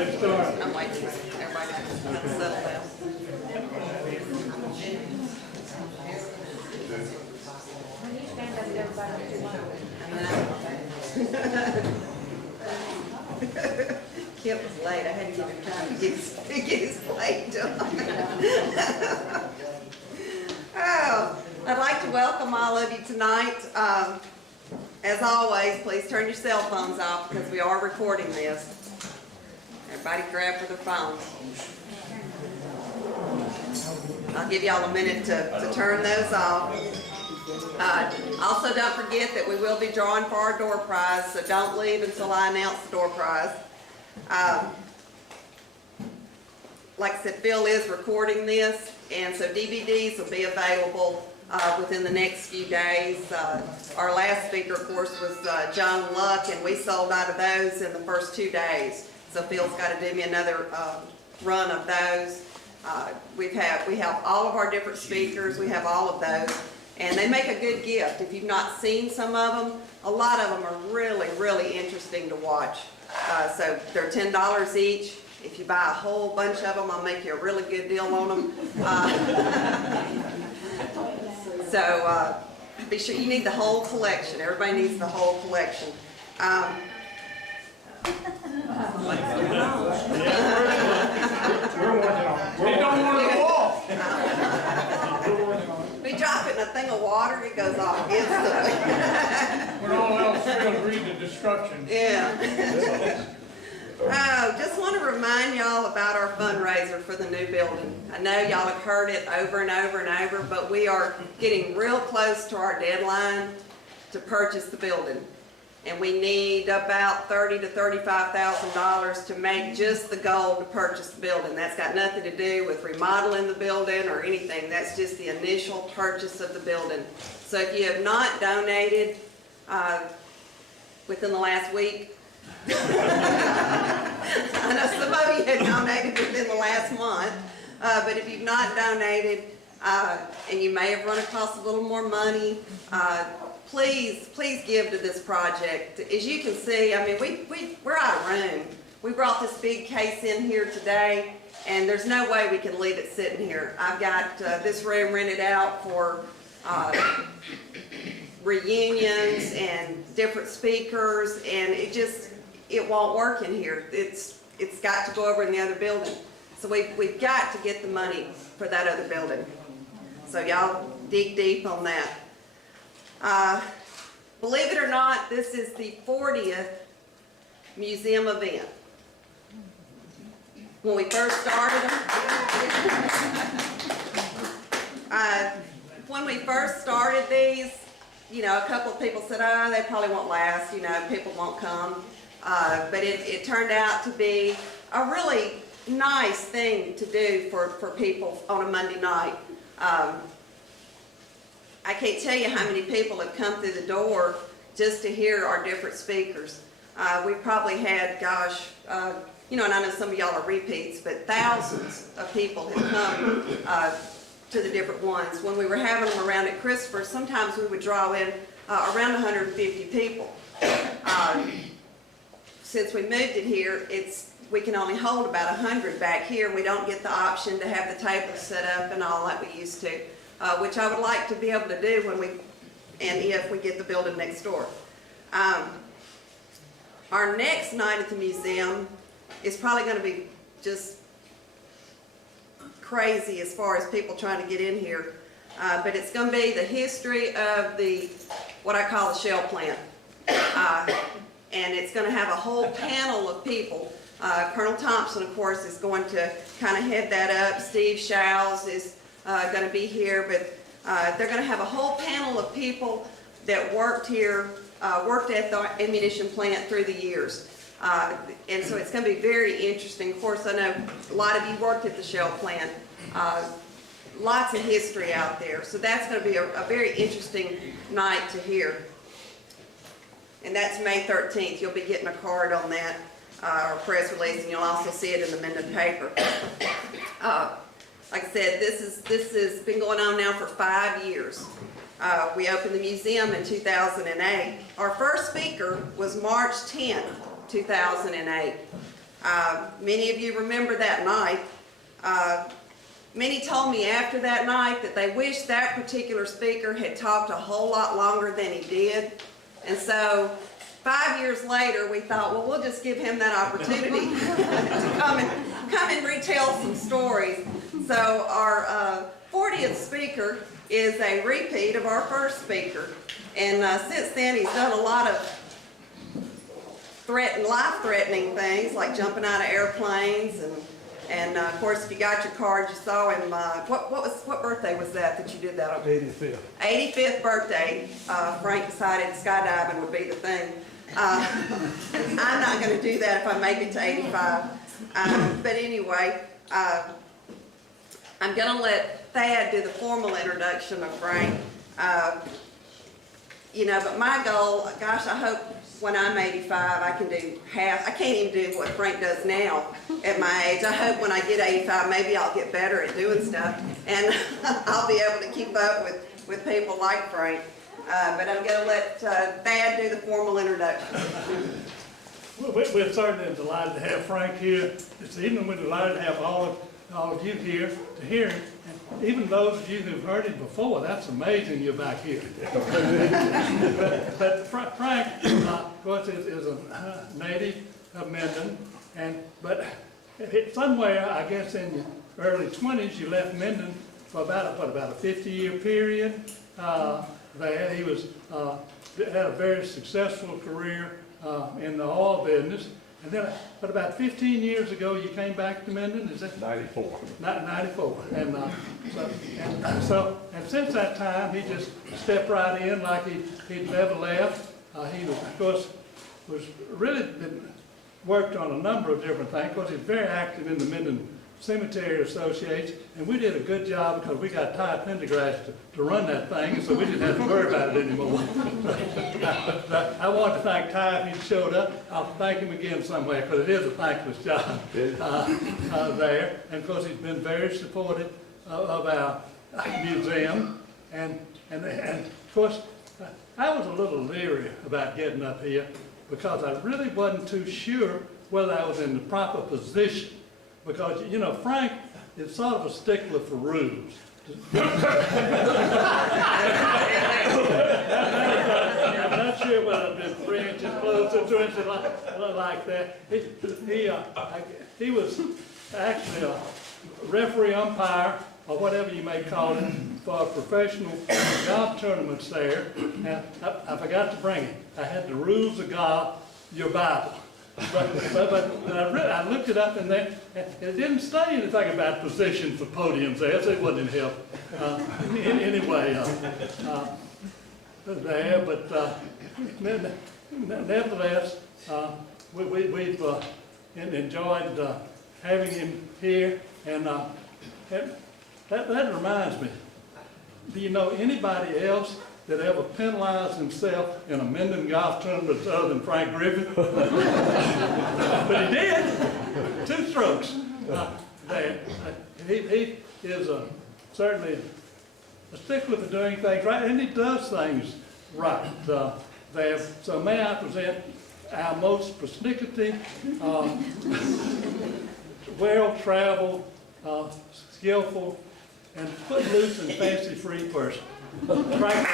ahead and start. I'm waiting for everybody to kind of settle down. Kip was late. I had to give him time to get his plate done. Oh, I'd like to welcome all of you tonight. As always, please turn your cell phones off because we are recording this. Everybody grab for their phones. I'll give y'all a minute to turn those off. Also, don't forget that we will be drawing for our door prize, so don't leave until I announce the door prize. Like I said, Phil is recording this, and so DVDs will be available within the next few days. Our last speaker, of course, was John Luck, and we sold out of those in the first 2 days. So Phil's got to do me another run of those. We have all of our different speakers. We have all of those, and they make a good gift. If you've not seen some of them, a lot of them are really, really interesting to watch. So they're $10 each. If you buy a whole bunch of them, I'll make you a really good deal on them. So be sure you need the whole collection. Everybody needs the whole collection. We don't want to walk. If you drop it in a thing of water, it goes off instantly. When all else fails, read the instructions. Yeah. Oh, just want to remind y'all about our fundraiser for the new building. I know y'all have heard it over and over and over, but we are getting real close to our deadline to purchase the building. And we need about $30,000 to $35,000 to make just the goal to purchase the building. That's got nothing to do with remodeling the building or anything. That's just the initial purchase of the building. So if you have not donated within the last week, I know some of you have donated within the last month, but if you've not donated and you may have run across a little more money, please give to this project. As you can see, I mean, we're out of room. We brought this big case in here today, and there's no way we can leave it sitting here. I've got this room rented out for reunions and different speakers, and it won't work in here. It's got to go over in the other building. So we've got to get the money for that other building. So y'all dig deep on that. Believe it or not, this is the 40th museum event. When we first started them, when we first started these, you know, a couple of people said, oh, they probably won't last, you know, people won't come. But it turned out to be a really nice thing to do for people on a Monday night. I can't tell you how many people have come through the door just to hear our different speakers. We've probably had, gosh, you know, and I know some of y'all are repeats, but thousands of people have come to the different ones. When we were having them around at Christopher, sometimes we would draw in around 150 people. Since we moved it here, we can only hold about 100 back here. We don't get the option to have the tables set up and all like we used to, which I would like to be able to do when if we get the building next door. Our next night at the museum is probably going to be just crazy as far as people trying to get in here, but it's going to be the history of what I call the shell plant. And it's going to have a whole panel of people. Colonel Thompson, of course, is going to kind of head that up. Steve Showles is going to be here, but they're going to have a whole panel of people that worked here, worked at the ammunition plant through the years. And so it's going to be very interesting. Of course, I know a lot of you worked at the shell plant. Lots of history out there. So that's going to be a very interesting night to hear. And that's May 13th. You'll be getting a card on that, or press release, and you'll also see it in the Minden paper. Like I said, this has been going on now for 5 years. We opened the museum in 2008. Our first speaker was March 10th, 2008. Many of you remember that night. Many told me after that night that they wished that particular speaker had talked a whole lot longer than he did. And so 5 years later, we thought, well, we'll just give him that opportunity to come and retell some stories. So our 40th speaker is a repeat of our first speaker. And since then, he's done a lot of life-threatening things, like jumping out of airplanes. And of course, if you got your card, you saw him, what birthday was that you did that on? 85th. 85th birthday. Frank decided skydiving would be the thing. I'm not going to do that if I make it to 85. But anyway, I'm going to let Thad do the formal introduction of Frank. You know, but my goal, gosh, I hope when I'm 85 I can do half. I can't even do what Frank does now at my age. I hope when I get 85 maybe I'll get better at doing stuff and I'll be able to keep up with people like Frank. But I'm going to let Thad do the formal introduction. Well, we're certainly delighted to have Frank here this evening. We're delighted to have all of you here to hear him. And even those of you who've heard him before, that's amazing you're back here. but Frank, of course, is a native of Minden. But somewhere, I guess in your early 20s, you left Minden for about a 50-year period. There, he had a very successful career in the oil business, and then, but about 15 years ago, you came back to Minden. Is that 94? 94, and since that time, he just stepped right in like he'd never left. He was, of course, worked on a number of different things. Of course, he's very active in the Minden Cemetery Association, and we did a good job because we got Ty Pendergrass to run that thing, so we didn't have to worry about it anymore. I want to thank Ty if he showed up. I'll thank him again somewhere because it is a thankless job there. And of course, he's been very supportive of our museum, and of course, I was a little leery about getting up here because I really wasn't too sure whether I was in the proper position. Because, you know, Frank is sort of a stickler for rules. I'm not sure whether I've been 3 inches close or 2 inches like that. He was actually a referee umpire, or whatever you may call it, for professional golf tournaments there. And I forgot to bring it. I had the rules of golf, your Bible. But I looked it up in there, and it didn't say anything about position for podiums there, so it wasn't any help. Anyway, there, but nevertheless, we've enjoyed having him here, and that reminds me, do you know anybody else that ever penalized himself in a Minden golf tournament other than Frank Griffith? But he did. 2 strokes. There. He is certainly a stickler for doing things right, and he does things right. There. So may I present our most persnickety, well-traveled, skillful, and footloose and fancy-free person. Frank.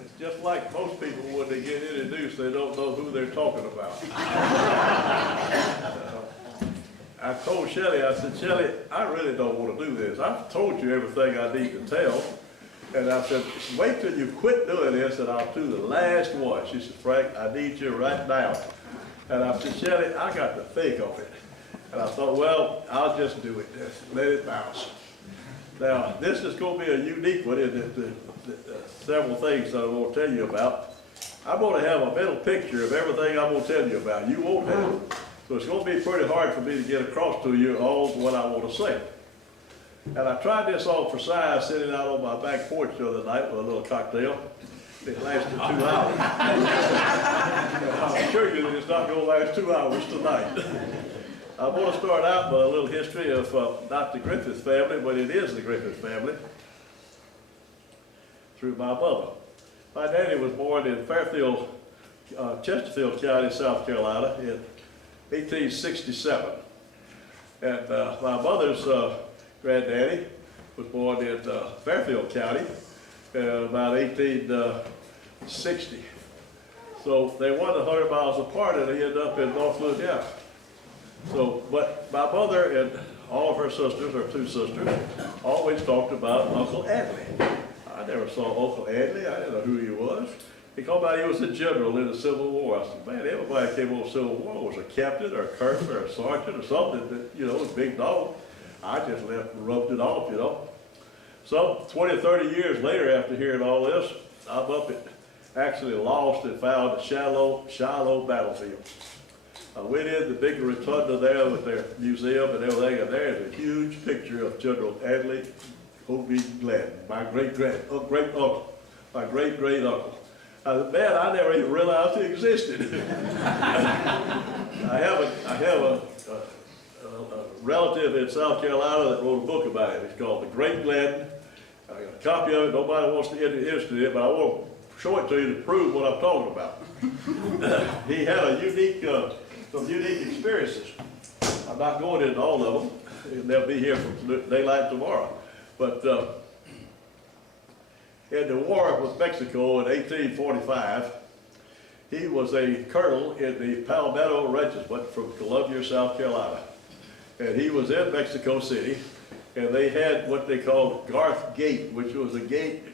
It's just like most people when they get introduced, they don't know who they're talking about. I told Shelley, I said, Shelley, I really don't want to do this. I've told you everything I need to tell. And I said, wait till you quit doing this and I'll do the last one. She said, Frank, I need you right now. And I said, Shelley, I got to think of it. And I thought, well, I'll just do it. Just let it bounce. Now, this is going to be a unique one in several things that I'm going to tell you about. I'm going to have a mental picture of everything I'm going to tell you about. You won't have it. So it's going to be pretty hard for me to get across to you all what I want to say. And I tried this on for size sitting out on my back porch the other night with a little cocktail. It lasted 2 hours. I'm sure you that it's not going to last 2 hours tonight. I want to start out with a little history of not the Griffith family, but it is the Griffith family. through my mother. My daddy was born in Fairfield, Chesterfield County, South Carolina in 1867. And my mother's granddaddy was born in Fairfield County about 1860. So they weren't 100 miles apart, and they ended up in North Louisiana. So, but my mother and all of her sisters, her two sisters, always talked about Uncle Adley. I never saw Uncle Adley. I didn't know who he was. He called about he was a general in the Civil War. I said, man, everybody that came on the Civil War was a captain or a colonel or a sergeant or something that, you know, was a big dog. I just left and rubbed it off, you know. So 20, 30 years later, after hearing all this, I'm up at, actually lost and found the Shiloh battlefield. I went in the big rotunda there with their museum and everything, and there's a huge picture of General Adley O.B. Gladden, my great-uncle, my great-great-uncle. I said, man, I never even realized he existed. I have a relative in South Carolina that wrote a book about it. It's called The Great Gladden. I got a copy of it. Nobody wants to get interested in it, but I want to show it to you to prove what I'm talking about. He had a some unique experiences. I'm not going into all of them. They'll be here from daylight tomorrow. But in the war with Mexico in 1845, he was a colonel in the Palmetto Regiment from Columbia, South Carolina. And he was in Mexico City, and they had what they called Garth Gate, which was a gate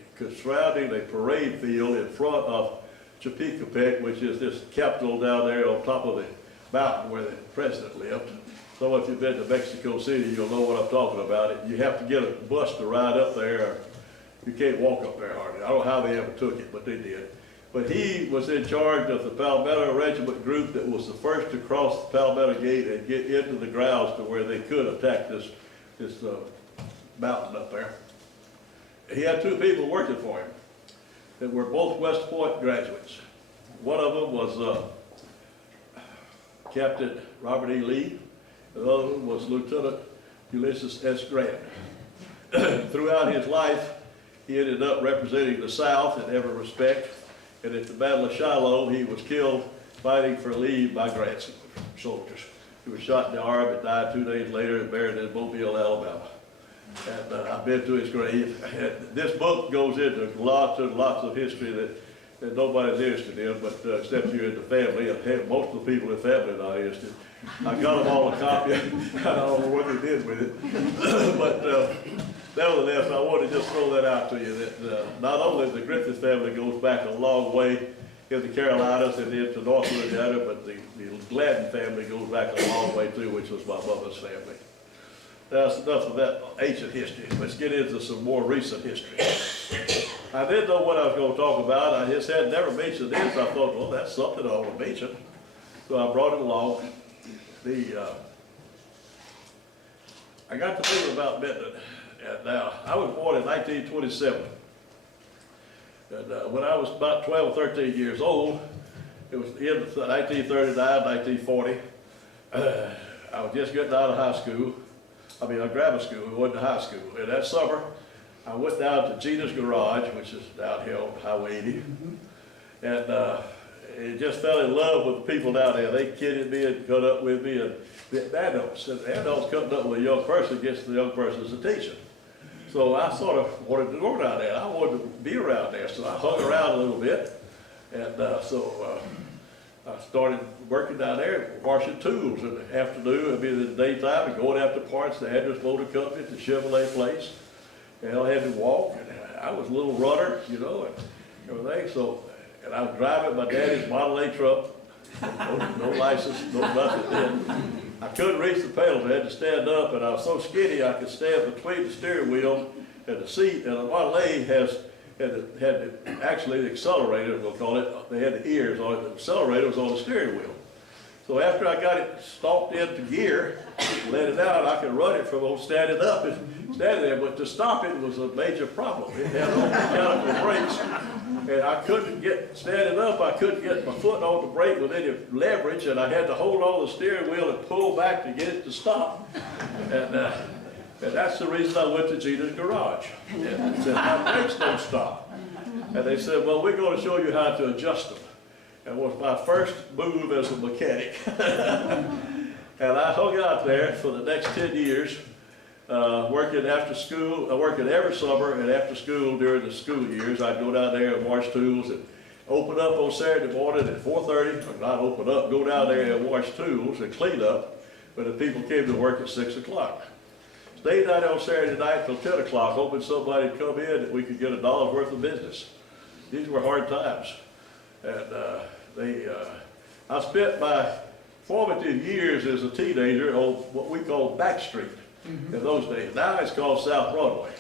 surrounding a parade field in front of Chapultepec, which is this capital down there on top of the mountain where the president lived. So if you've been to Mexico City, you'll know what I'm talking about. You have to get a bus to ride up there. You can't walk up there hardly. I don't know how they ever took it, but they did. But he was in charge of the Palmetto Regiment group that was the first to cross the Palmetto Gate and get into the grounds to where they could attack this mountain up there. He had two people working for him that were both West Point graduates. One of them was Captain Robert E. Lee. The other one was Lieutenant Ulysses S. Grant. Throughout his life, he ended up representing the South in every respect. And at the Battle of Shiloh, he was killed fighting for Lee by Grant's soldiers. He was shot in the arm and died 2 days later and buried in Mobile, Alabama. And I've been to his grave. And this book goes into lots and lots of history that nobody's interested in, but except you in the family. And most of the people in the family are not interested. I got them all a copy. I don't know what they did with it. But nevertheless, I want to just throw that out to you, that not only the Griffith family goes back a long way in the Carolinas and into North Louisiana, but the Gladden family goes back a long way too, which was my mother's family. That's enough of that ancient history. Let's get into some more recent history. I didn't know what I was going to talk about. I just had never mentioned this. I thought, well, that's something I ought to mention. So I brought it along. I got to thinking about Minden. And I was born in 1927. And when I was about 12 or 13 years old, it was the end of 1939, 1940. I was just getting out of high school. I mean, grammar school. We went to high school. And that summer, I went down to Gina's Garage, which is down here on Highway 80. And just fell in love with the people down there. They kidded me and cut up with me. And the adults cutting up with a young person gets the young person's attention. So I sort of wanted to go down there. I wanted to be around there, so I hung around a little bit. And so I started working down there, washing tools in the afternoon, in the daytime, and going after parts. They had this motor company at the Chevrolet place. And I had to walk, and I was a little runner, you know, and everything. So, and I was driving my daddy's Model A truck, no license, no nothing then. I couldn't reach the pedals. I had to stand up, and I was so skinny I could stand between the steering wheel and the seat. And the Model A actually the accelerator, we'll call it. They had the ears on it. The accelerator was on the steering wheel. So after I got it stalked into gear, let it out, I could run it from standing up and standing there. But to stop it was a major problem. It had no mechanical brakes. And I couldn't get, standing up, I couldn't get my foot on the brake with any leverage, and I had to hold on the steering wheel and pull back to get it to stop. And that's the reason I went to Gina's Garage. And said, my brakes don't stop. And they said, well, we're going to show you how to adjust them. And it was my first move as a mechanic. And I hung out there for the next 10 years, working after school, working every summer and after school during the school years. I'd go down there and wash tools and open up on Saturday morning at 4:30, or not open up, go down there and wash tools and clean up when the people came to work at 6 o'clock. Stayed down there on Saturday night till 10 o'clock, hoping somebody would come in that we could get $1 worth of business. These were hard times. And I spent my formative years as a teenager on what we called Back Street in those days. Now it's called South Broadway.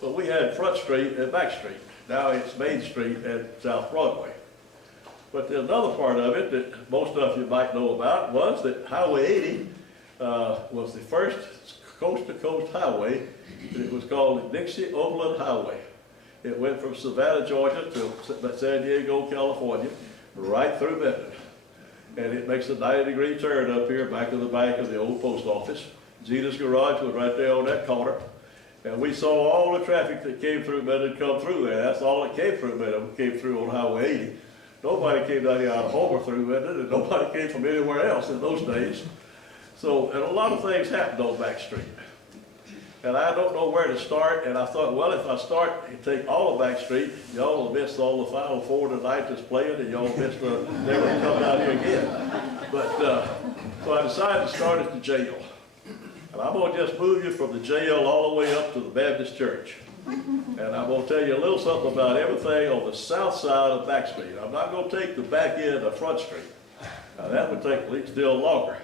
But we had Front Street and Back Street. Now it's Main Street and South Broadway. But there's another part of it that most of you might know about was that Highway 80 was the first coast-to-coast highway. It was called the Dixie Overland Highway. It went from Savannah, Georgia to San Diego, California, right through Minden. And it makes a 90-degree turn up here back of the bank of the old post office. Zeta's garage was right there on that corner. And we saw all the traffic that came through Minden come through there. That's all that came through Minden, came through on Highway 80. Nobody came down here out of Homer through Minden, and nobody came from anywhere else in those days. So, and a lot of things happened on Back Street. And I don't know where to start, and I thought, well, if I start and take all of Back Street, y'all will miss all the Final Four tonight that's playing, and y'all miss never come out here again. But, so I decided to start at the jail. And I'm going to just move you from the jail all the way up to the Baptist Church. And I'm going to tell you a little something about everything on the south side of Back Street. I'm not going to take the back end of Front Street. That would take still longer.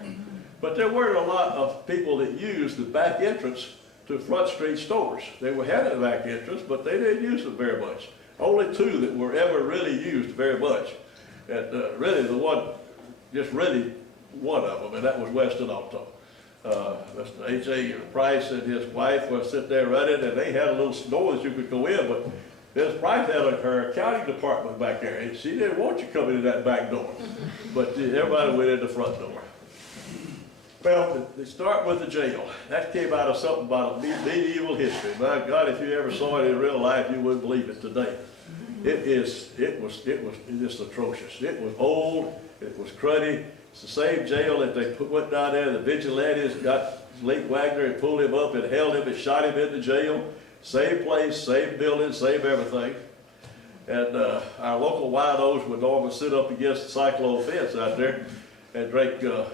But there weren't a lot of people that used the back entrance to Front Street stores. They were had a back entrance, but they didn't use them very much. Only two that were ever really used very much. And really the one, just really one of them, and that was Weston Auto. Mr. H.A. Price and his wife were sitting there running, and they had a little store that you could go in, but Ms. Price had her accounting department back there, and she didn't want you coming in that back door. But everybody went in the front door. Well, they start with the jail. That came out of something about medieval history. My God, if you ever saw it in real life, you wouldn't believe it today. It was just atrocious. It was old, it was cruddy. It's the same jail that they went down there, the vigilantes got Lake Wagner and pulled him up and held him and shot him in the jail. Same place, same building, same everything. And our local winos would normally sit up against the cyclone fence out there and drink a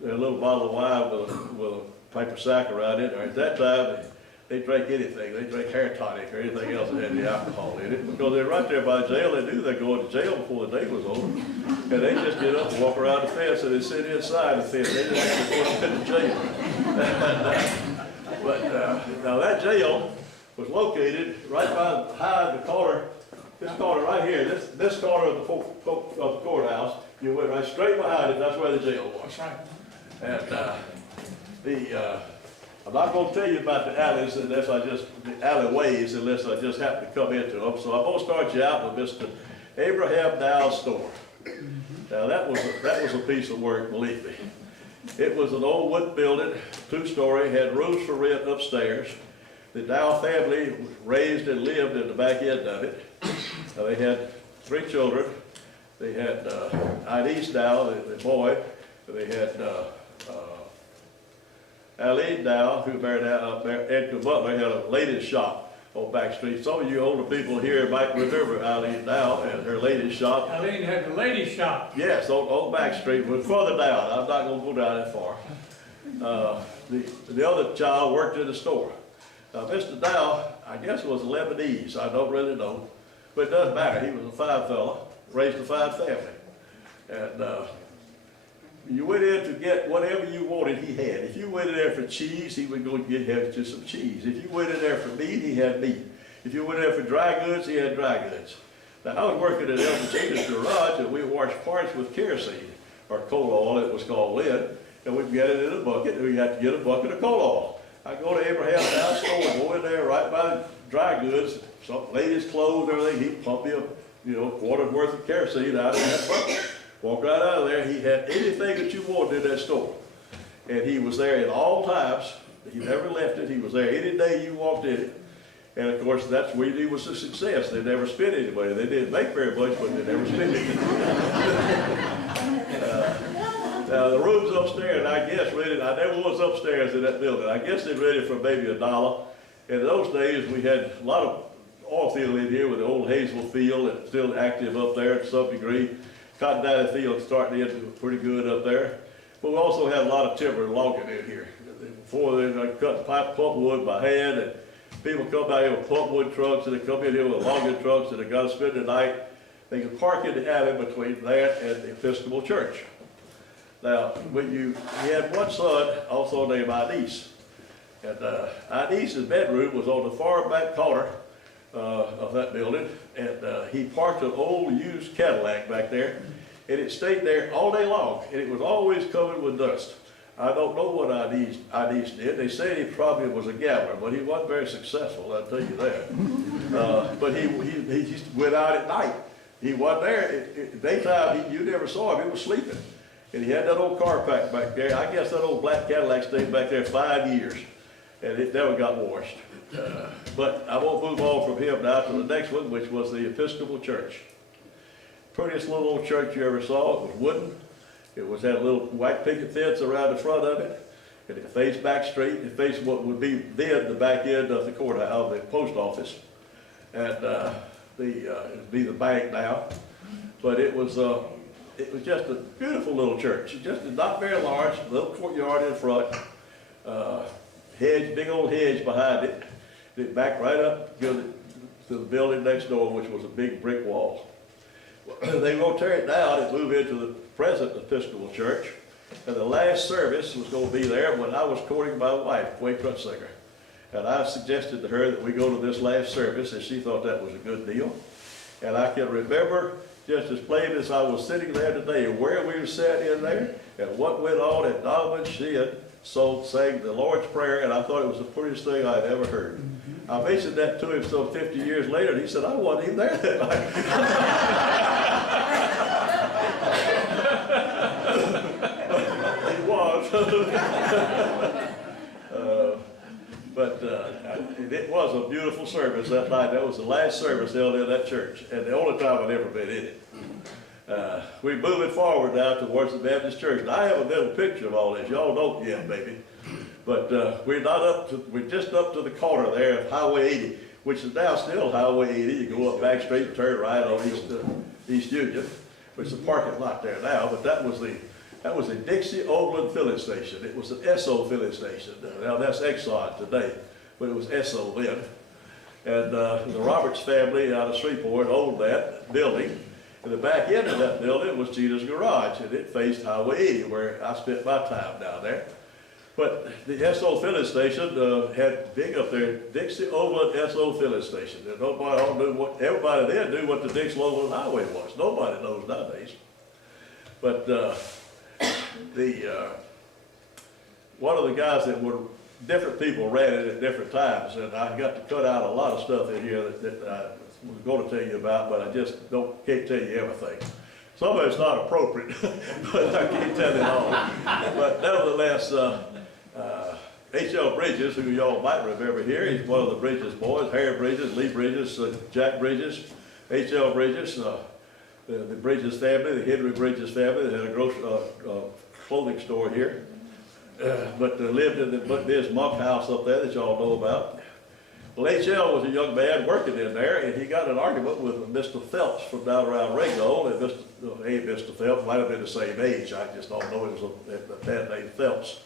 little bottle of wine with a paper sack around it. Or at that time, they drank anything. They drank hair tonic or anything else that had the alcohol in it. Because they're right there by the jail. They knew they're going to jail before the day was over. And they just get up and walk around the fence and they sit inside the fence. They didn't actually put them in the jail. But now that jail was located right behind the corner, this corner right here, this corner of the courthouse. You went right straight behind it. That's where the jail was. And I'm not going to tell you about the alleys the alleyways unless I just happen to come into them. So I'm going to start you out with Mr. Abraham Dow's store. Now that was a piece of work, believe me. It was an old wood building, 2-story, had rooms for rent upstairs. The Dow family raised and lived in the back end of it. They had 3 children. They had Idese Dow, the boy. They had Aline Dow, who married Edgar Butler, had a ladies' shop on Back Street. Some of you older people here might remember Aline Dow and her ladies' shop. Aline had the ladies' shop. Yes, on Back Street, but further down. I'm not going to go down that far. The other child worked in the store. Mr. Dow, I guess, was Lebanese. I don't really know, but it doesn't matter. He was a fine fellow, raised a fine family, and you went in to get whatever you wanted, he had. If you went in there for cheese, he would go and have you some cheese. If you went in there for meat, he had meat. If you went in there for dry goods, he had dry goods. Now, I was working at Elder Gina's garage, and we washed parts with kerosene, or coal oil, it was called lead, and we'd get it in a bucket, and we had to get a bucket of coal oil. I go to Abraham Dow's store and go in there right by the dry goods, some ladies' clothes, everything, he'd pump you a quarter's worth of kerosene out of that bucket. Walk right out of there, he had anything that you wanted in that store. And he was there at all times. He never left it. He was there any day you walked in it. And of course, that's where it was a success. They never spent any money. They didn't make very much, but they never spent it. Now, the rooms upstairs, I guess, rented, I never was upstairs in that building. I guess they rented for maybe $1. In those days, we had a lot of oil field in here with the old Hazel field, that's still active up there to some degree. Cotton Valley field starting to get pretty good up there. But we also had a lot of timber logging in here. Before they cut pulpwood by hand, and people come down here with pulpwood trucks, and they come in here with logging trucks, and they got to spend the night. They can park in the alley between that and the Episcopal Church. Now, he had one son, also named Inez. And Inez's bedroom was on the far back corner of that building, and he parked an old used Cadillac back there, and it stayed there all day long, and it was always covered with dust. I don't know what Inez did. They said he probably was a gambler, but he wasn't very successful, I'll tell you that. But he just went out at night. He wasn't there. Daytime, you never saw him. He was sleeping. And he had that old car pack back there. I guess that old black Cadillac stayed back there 5 years, and it never got washed. But I won't move on from him now to the next one, which was the Episcopal Church. Prettiest little old church you ever saw. It was wooden. It had a little white picket fence around the front of it, and it faced Back Street. It faced what would be then the back end of the courthouse, the post office, and it'd be the bank now. But it was just a beautiful little church. Just not very large, little courtyard in front, hedge, big old hedge behind it. It backed right up to the building next door, which was a big brick wall. They were going to tear it down and move into the present Episcopal Church. And the last service was going to be there when I was courting my wife, Quay Trutzinger. And I suggested to her that we go to this last service, and she thought that was a good deal. And I can remember just as plain as I was sitting there today, where we were sat in there, and what went on, and Donovan Sheehan sang the Lord's Prayer, and I thought it was the prettiest thing I'd ever heard. I mentioned that to him some 50 years later, and he said, I wasn't even there that night. He was. It was a beautiful service that night. That was the last service held in that church, and the only time I'd ever been in it. We're moving forward now towards the Baptist Church. And I have a little picture of all this. Y'all don't yet, maybe. But we're just up to the corner there of Highway 80, which is now still Highway 80. You go up Back Street and turn right on East Union, which is a parking lot there now. But that was the Dixie Overland filling station. It was an Esso filling station. Now that's Exxon today, but it was Esso then. And the Roberts family out of Shreveport owned that building. And the back end of that building was Gina's garage, and it faced Highway 80, where I spent my time down there. But the Esso filling station had big up there, Dixie Overland Esso filling station. And everybody then knew what the Dixie Overland Highway was. Nobody knows nowadays. But one of the guys that were different people ran it at different times, and I got to cut out a lot of stuff in here that I was going to tell you about, but I just can't tell you everything. Some of it's not appropriate, but I can't tell it all. But nevertheless, H.L. Bridges, who y'all might remember here, he's one of the Bridges boys, Harry Bridges, Lee Bridges, Jack Bridges, H.L. Bridges, the Bridges family, the Henry Bridges family. They had a clothing store here. But they lived in this monk house up there that y'all know about. Well, H.L. was a young man working in there, and he got an argument with Mr. Phelps from down around Ringo, and Mr. Phelps might have been the same age. I just don't know. It was a man named Phelps.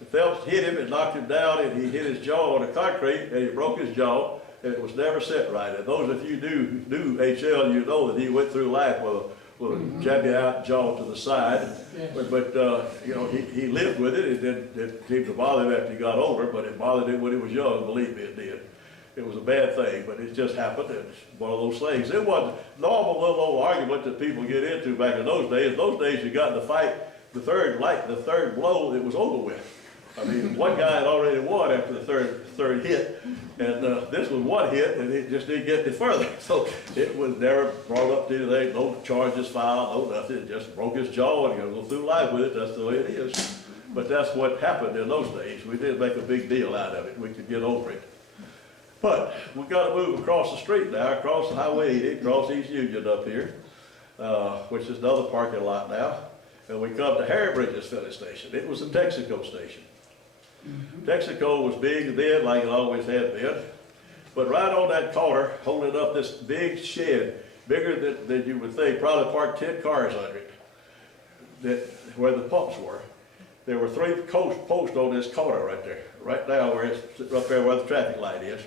And Phelps hit him and knocked him down, and he hit his jaw on the concrete, and he broke his jaw, and it was never set right. And those of you who knew H.L., you know that he went through life with a jabby out jaw to the side. But you know, he lived with it. It didn't seem to bother him after he got older, but it bothered him when he was young. Believe me, it did. It was a bad thing, but it just happened. It's one of those things. It wasn't a normal little old argument that people get into back in those days. In those days, you got in the fight, the third blow, it was over with. I mean, one guy had already won after the third hit, and this was one hit, and it just didn't get any further. So it was never brought up to anything, no charges filed, no nothing. It just broke his jaw, and you're going to go through life with it. That's the way it is. But that's what happened in those days. We didn't make a big deal out of it. We could get over it. But we got to move across the street now, across the Highway 80, across East Union up here, which is another parking lot now. And we come to Harribridge's filling station. It was a Texaco station. Texaco was big then, like it always had been. But right on that corner, holding up this big shed, bigger than you would think, probably parked 10 cars under it, where the pumps were. There were 3 posts on this corner right there, right now where it's up there where the traffic light is.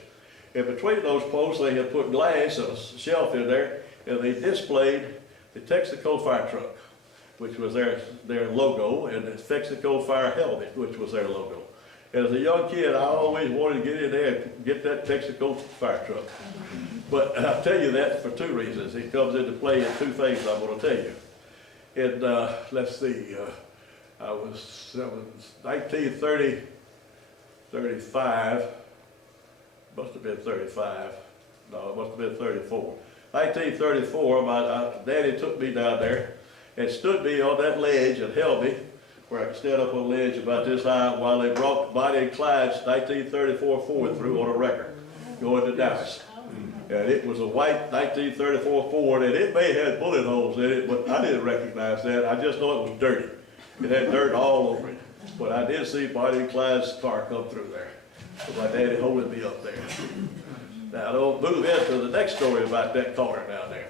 And between those posts, they had put glass and a shelf in there, and they displayed the Texaco fire truck, which was their logo, and the Texaco fire helmet, which was their logo. And as a young kid, I always wanted to get in there and get that Texaco fire truck. But I'll tell you that for 2 reasons. It comes into play in 2 things I'm going to tell you. And let's see, I was 1935, must have been 35. No, it must have been 34. 1934, my daddy took me down there and stood me on that ledge and held me where I could stand up on a ledge about this high while they brought Bonnie and Clyde's 1934 Ford through on a wrecker going to Dallas. And it was a white 1934 Ford, and it may have bullet holes in it, but I didn't recognize that. I just know it was dirty. It had dirt all over it. But I did see Bonnie and Clyde's car come through there. So my daddy holding me up there. Now, I'll move into the next story about that corner down there.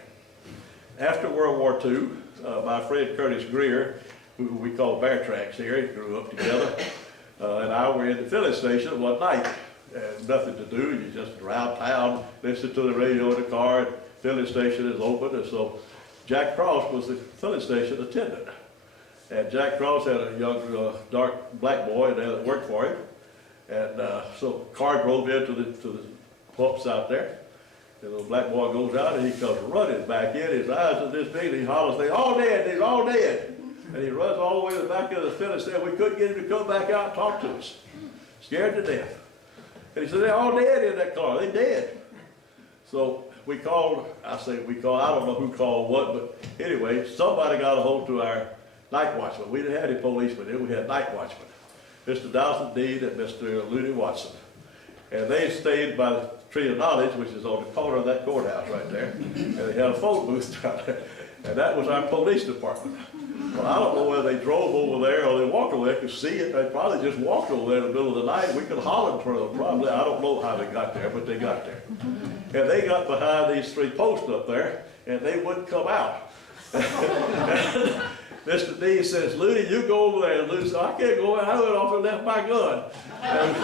After World War II, my friend Curtis Greer, who we call Bear Tracks here, he grew up together, and I were in the filling station one night. And nothing to do, you just around town, listen to the radio in the car, and filling station is open, and so Jack Cross was the filling station attendant. And Jack Cross had a young, dark black boy there that worked for him. And so car drove into the pumps out there. And the black boy goes out and he comes running back in. His eyes are this big and he hollers, "They're all dead, they're all dead." And he runs all the way to the back of the filling station. We couldn't get him to come back out and talk to us. Scared to death. And he said, "They're all dead in that car, they're dead." So we called, I say we called, I don't know who called what, but anyway, somebody got a hold to our night watchman. We didn't have any policemen then, we had night watchmen. Mr. Dawson Dean and Mr. Looney Watson. And they stayed by the Tree of Knowledge, which is on the corner of that courthouse right there. And they had a phone booth down there. And that was our police department. Well, I don't know whether they drove over there or they walked over there. I could see it. They probably just walked over there in the middle of the night. We could holler for them probably. I don't know how they got there, but they got there. And they got behind these 3 posts up there, and they wouldn't come out. Mr. D says, "Looney, you go over there." And Looney said, "I can't go over there. I went off and left my gun." And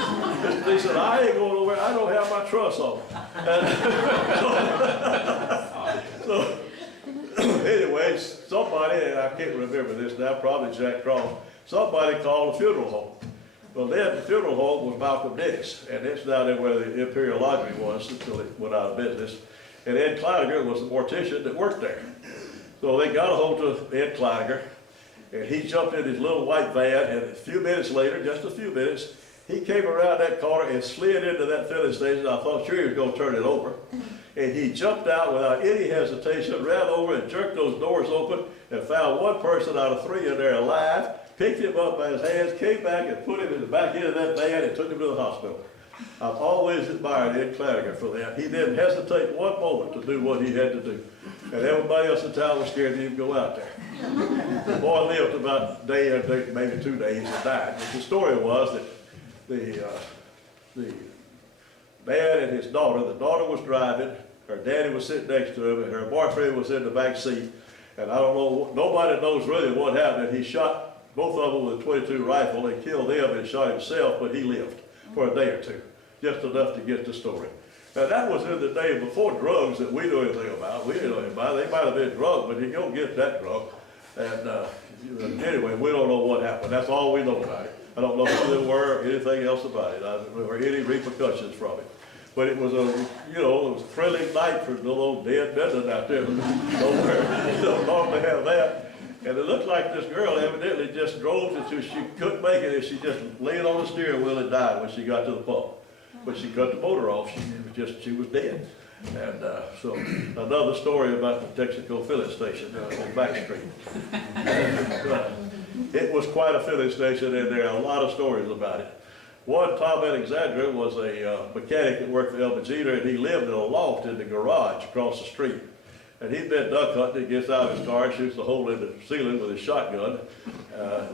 Mr. D said, "I ain't going over there. I don't have my truss on." So anyway, somebody, and I can't remember this now, probably Jack Cross, somebody called a funeral home. Well, then the funeral home was Malcolm Dennis, and it's down there where the Imperial Lottery was until it went out of business. And Ed Clydiger was the mortician that worked there. So they got a hold of Ed Clydiger, and he jumped in his little white van, and a few minutes later, just a few minutes, he came around that corner and slid into that filling station. I thought sure he was going to turn it over. And he jumped out without any hesitation, ran over and jerked those doors open, and found 1 person out of 3 in there alive, picked him up by his hands, came back and put him in the back end of that van and took him to the hospital. I've always admired Ed Clydiger for that. He didn't hesitate 1 moment to do what he had to do. And everybody else in town was scared to even go out there. The boy lived about a day or maybe 2 days and died. But the story was that the man and his daughter, the daughter was driving, her daddy was sitting next to him, and her boyfriend was in the back seat. And I don't know, nobody knows really what happened. He shot both of them with a .22 rifle and killed them and shot himself, but he lived for a day or 2, just enough to get the story. Now that was in the day before drugs that we knew anything about. We didn't know anything about it. They might have been drunk, but you don't get that drunk. And anyway, we don't know what happened. That's all we know about it. I don't know who they were or anything else about it, or any repercussions from it. But it was a, it was a thrilling night for the little dead Minden out there. You don't normally have that. And it looked like this girl evidently just drove until she couldn't make it, and she just laid on the steering wheel and died when she got to the pump. When she cut the motor off, she was dead. And so another story about the Texaco filling station on Back Street. It was quite a filling station, and there are a lot of stories about it. One, Tom Alexandra was a mechanic that worked for Elvin Jeter, and he lived in a loft in the garage across the street. And he'd been duck hunting. He gets out of his car and shoots a hole in the ceiling with his shotgun.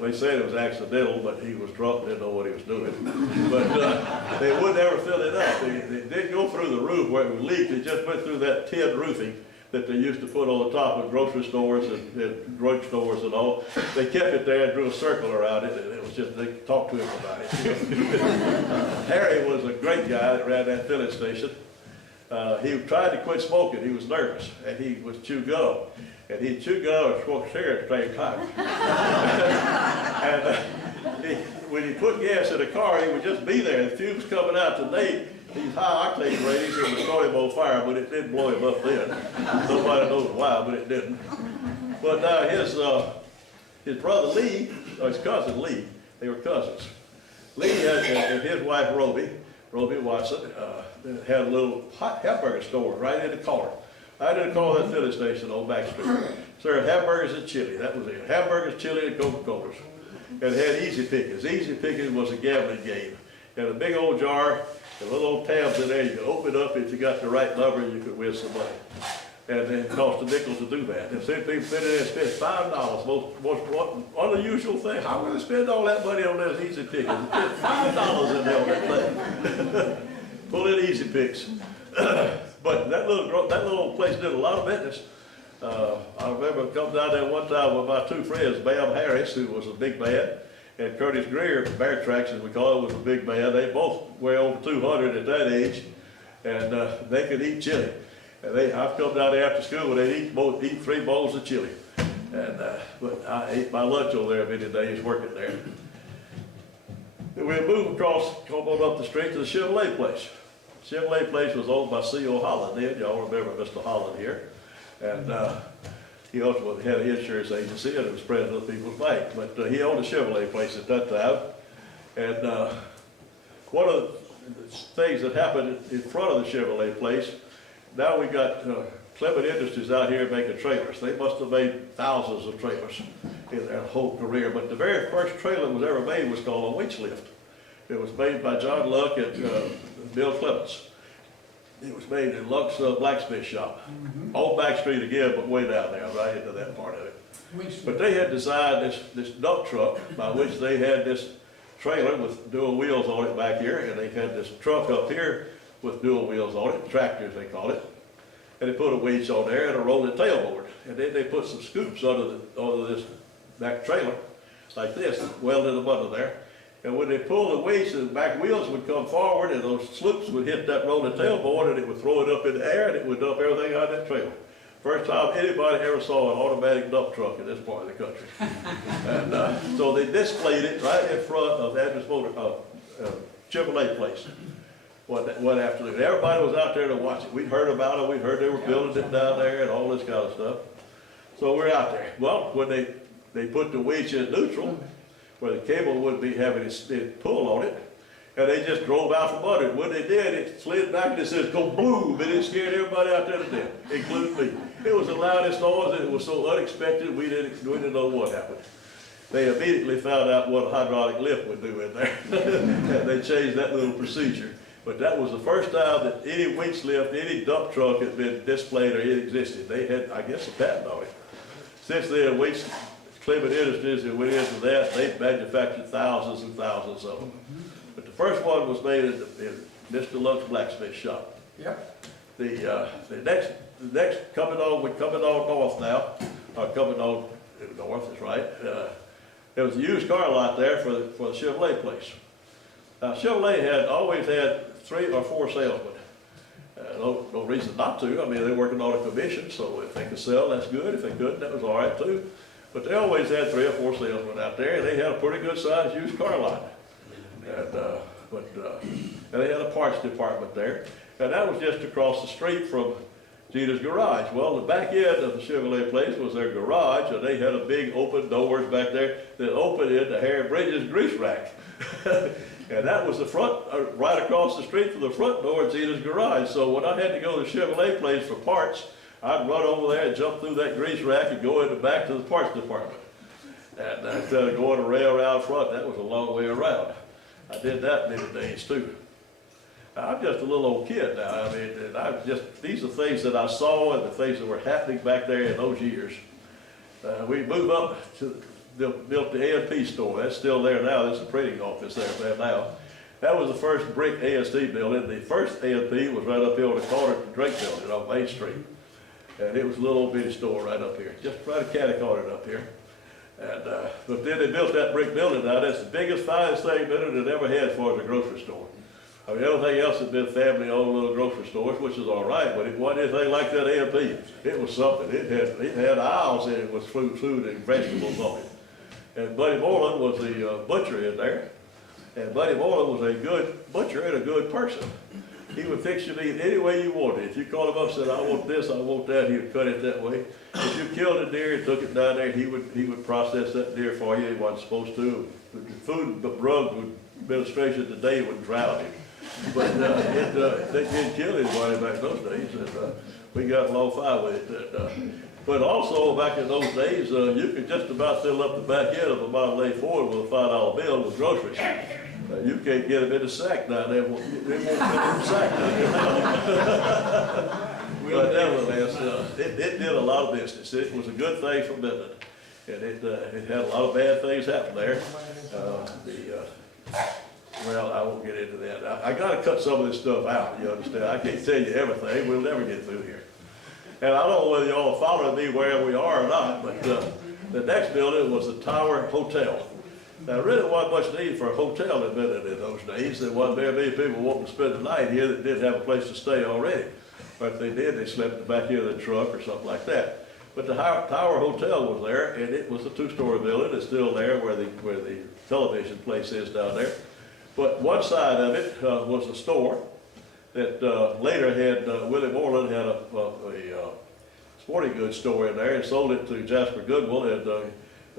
They said it was accidental, but he was drunk and didn't know what he was doing. But they would never fill it up. They didn't go through the roof where it would leak. They just went through that tin roofing that they used to put on the top of grocery stores and drug stores and all. They kept it there and drew a circle around it, and it was just, they talked to him about it. Harry was a great guy that ran that filling station. He tried to quit smoking. He was nervous, and he would chew gum. And he'd chew gum and smoke cigarettes at the same time. And when he put gas in the car, he would just be there. The fumes coming out today, these high octane ratings, it would start him on fire, but it didn't blow him up then. Nobody knows why, but it didn't. But now his brother Lee, or his cousin Lee, they were cousins. Lee and his wife Roby Watson, had a little hot hamburger store right in the corner. Right in the corner of that filling station on Back Street. Served hamburgers and chili, that was it. Hamburgers, chili, and Coca-Colas. And had easy pickings. Easy pickings was a gambling game. You had a big old jar, and little old tabs in there. You could open it up if you got the right number, you could win some money. And it cost a nickel to do that. And some people sit there and spend $5, most unusual thing. How am I going to spend all that money on those easy pickings? Spend $5 in there on that thing. Pull in easy picks. But that little place did a lot of business. I remember coming down there one time with my two friends, Bam Harris, who was a big man, and Curtis Greer, Bear Tracks as we call it, was a big man. They both weigh over 200 at that age, and they could eat chili. And I've come down there after school and they'd eat 3 bowls of chili. And but I ate my lunch over there many days working there. Then we moved across, come on up the street to the Chevrolet place. Chevrolet place was owned by C.O. Holland then. Y'all remember Mr. Holland here. And he also had an insurance agency and was president of People's Bank. But he owned a Chevrolet place at that time. And one of the things that happened in front of the Chevrolet place, now we got Clement Industries out here making trailers. They must have made thousands of trailers in their whole career. But the very first trailer that was ever made was called a winch lift. It was made by John Luck and Bill Clements. It was made in Luck's blacksmith shop. On Back Street again, but way down there, right into that part of it. But they had designed this dump truck by which they had this trailer with dual wheels on it back here, and they had this truck up here with dual wheels on it, tractors they call it. And they put a winch on there and a rolling tailboard. And then they put some scoops under this back trailer, like this, welded them under there. And when they pulled the winch, the back wheels would come forward and those sloops would hit that rolling tailboard and it would throw it up in the air and it would dump everything out of that trailer. First time anybody ever saw an automatic dump truck in this part of the country. And so they displayed it right in front of Andrews Chevrolet place one afternoon. Everybody was out there to watch it. We'd heard about it. We'd heard they were building it down there and all this kind of stuff. So we're out there. Well, when they put the winch in neutral, where the cable would be having its pull on it, and they just drove out from under it. When they did, it slid back and it says, go boom, and it scared everybody out there to death, including me. It was the loudest noise, and it was so unexpected, we didn't know what happened. They immediately found out what a hydraulic lift would do in there. And they changed that little procedure. But that was the first time that any winch lift, any dump truck had been displayed or it existed. They had, I guess, a patent on it. Since then, Clement Industries that went into that, they've manufactured thousands and thousands of them. But the first one was made in Mr. Luck's blacksmith shop. Yep. The next coming on north now, or coming on north is right. There was a used car lot there for the Chevrolet place. Now Chevrolet had always had 3 or 4 salesmen. No reason not to. I mean, they're working on a commission, so if they could sell, that's good. If they couldn't, that was all right too. But they always had 3 or 4 salesmen out there, and they had a pretty good sized used car lot. And they had a parts department there. And that was just across the street from Gina's garage. Well, the back end of the Chevrolet place was their garage, and they had a big open doors back there that opened into Harry Bridges' grease rack. And that was the front, right across the street from the front door of Gina's garage. So when I had to go to the Chevrolet place for parts, I'd run over there and jump through that grease rack and go in the back to the parts department. And instead of going around front, that was a long way around. I did that many days too. I'm just a little old kid now. I mean, and these are things that I saw and the things that were happening back there in those years. We moved up to, built the A&P store. That's still there now. There's a printing office there now. That was the first brick ASD building. The first A&P was right up here on the corner of the Drake building on Main Street. And it was a little old bitty store right up here, just right a catty corner up here. And, but then they built that brick building now. That's the biggest, finest thing Minden had ever had as far as a grocery store. I mean, everything else had been family-owned little grocery stores, which is all right, but it wasn't anything like that A&P. It was something. It had aisles in it with food and vegetables on it. And Buddy Moreland was the butcher in there. And Buddy Moreland was a good butcher and a good person. He would fix your meat any way you wanted. If you called him up and said, I want this, I want that, he would cut it that way. If you killed a deer and took it down there, he would process that deer for you. He wasn't supposed to. The Food and Drug Administration today would drown him. But they didn't kill anybody back in those days, and we got along fine with it. But also, back in those days, you could just about fill up the back end of a Model A Ford with a $5 bill with groceries. You can't get them in the sack down there. They won't fit in the sack down there. But nevertheless, it did a lot of business. It was a good thing for Minden. And it had a lot of bad things happen there. Well, I won't get into that. I gotta cut some of this stuff out, you understand? I can't tell you everything. We'll never get through here. And I don't know whether y'all follow me where we are or not, but the next building was the Tower Hotel. Now, there really wasn't much need for a hotel in Minden in those days. There wasn't very many people wanting to spend the night here that didn't have a place to stay already. Or if they did, they slept in the back end of the truck or something like that. But the Tower Hotel was there, and it was a two-story building. It's still there where the television place is down there. But one side of it was a store that later had, Willie Moreland had a sporting goods store in there and sold it to Jasper Goodwill, and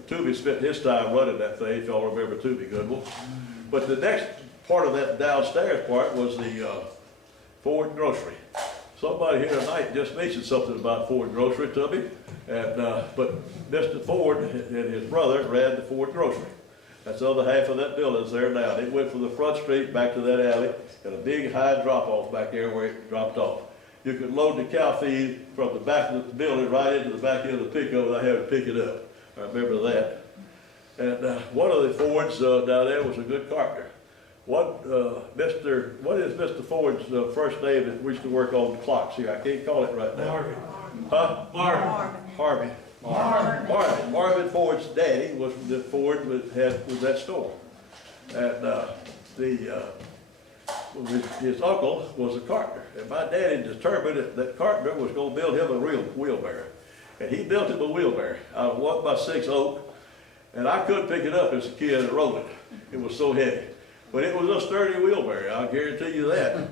Toobie spent his time running that thing, if y'all remember Toobie Goodwill. But the next part of that downstairs part was the Ford Grocery. Somebody here tonight just mentioned something about Ford Grocery to me, and but Mr. Ford and his brother ran the Ford Grocery. That's the other half of that building's there now. It went from the front street back to that alley, and a big high drop-off back there where it dropped off. You could load the cow feed from the back of the building right into the back end of the pickup without having to pick it up. I remember that. And one of the Fords down there was a good carpenter. What is Mr. Ford's first name that used to work on the clocks here? I can't call it right now. Marvin. Huh? Marvin. Marvin Ford's daddy was the Ford with that store. And his uncle was a carpenter. And my daddy determined that carpenter was going to build him a real wheelbarrow. And he built him a wheelbarrow out of 1x6 oak. And I couldn't pick it up as a kid and roll it. It was so heavy. But it was a sturdy wheelbarrow, I'll guarantee you that. And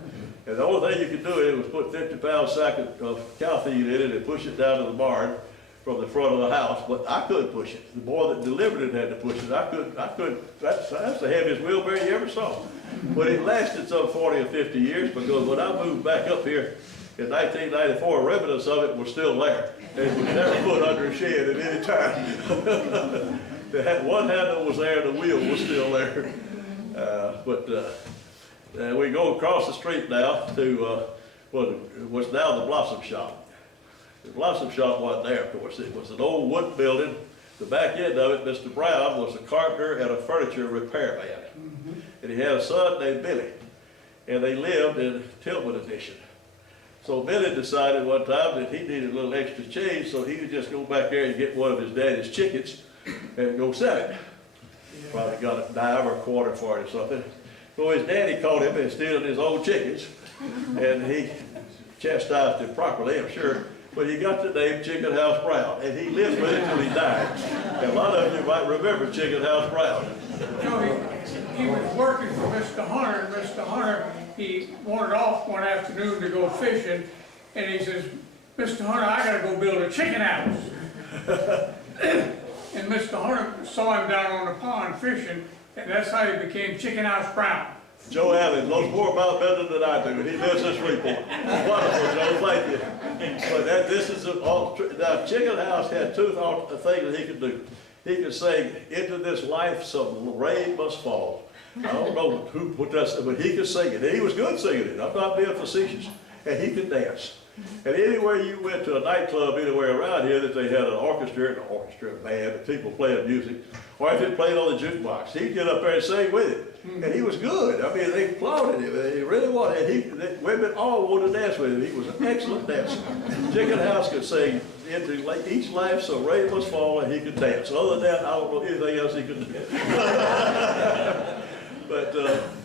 the only thing you could do it was put 50-pound sack of cow feed in it and push it down to the barn from the front of the house, but I couldn't push it. The boy that delivered it had to push it. I couldn't, that's the heaviest wheelbarrow you ever saw. But it lasted some 40 or 50 years, because when I moved back up here in 1994, remnants of it were still there. It was never put under a shed at any time. One handle was there, and the wheel was still there. We go across the street now to what's now the Blossom Shop. The Blossom Shop wasn't there, of course. It was an old wood building. The back end of it, Mr. Brown was a carpenter and a furniture repairman. Mm-hmm. And he had a son named Billy. And they lived in Tillman Edition. So Billy decided one time that he needed a little extra change, so he could just go back there and get one of his daddy's chickens and go sell it. Yeah. Probably got a dime or a quarter for it or something. So his daddy caught him and stealing his old chickens. And he chastised him properly, I'm sure. But he got the name Chicken House Brown, and he lived with it till he died. And a lot of you might remember Chicken House Brown. You know, he was working for Mr. Hunter, and Mr. Hunter, he wandered off one afternoon to go fishing, and he says, Mr. Hunter, I gotta go build a chicken house. And Mr. Hunter saw him down on the pond fishing, and that's how he became Chicken House Brown. Joe Allen knows more about Minden than I do, and he lives in Shreveport. Wonderful, Joe, thank you. But this is now Chicken House had two things that he could do. He could say, into this life some rain must fall. I don't know who put that, but he could sing it. And he was good singing it. I'm not being facetious. And he could dance. And anywhere you went to a nightclub anywhere around here that they had an orchestra, band, people playing music, or if it played on the jukebox, he'd get up there and sing with it. And he was good. I mean, they applauded him. He really wanted. Women all wanted to dance with him. He was an excellent dancer. Chicken House could sing into each laugh so rain must fall, and he could dance. Other than that, I don't know anything else he could do. But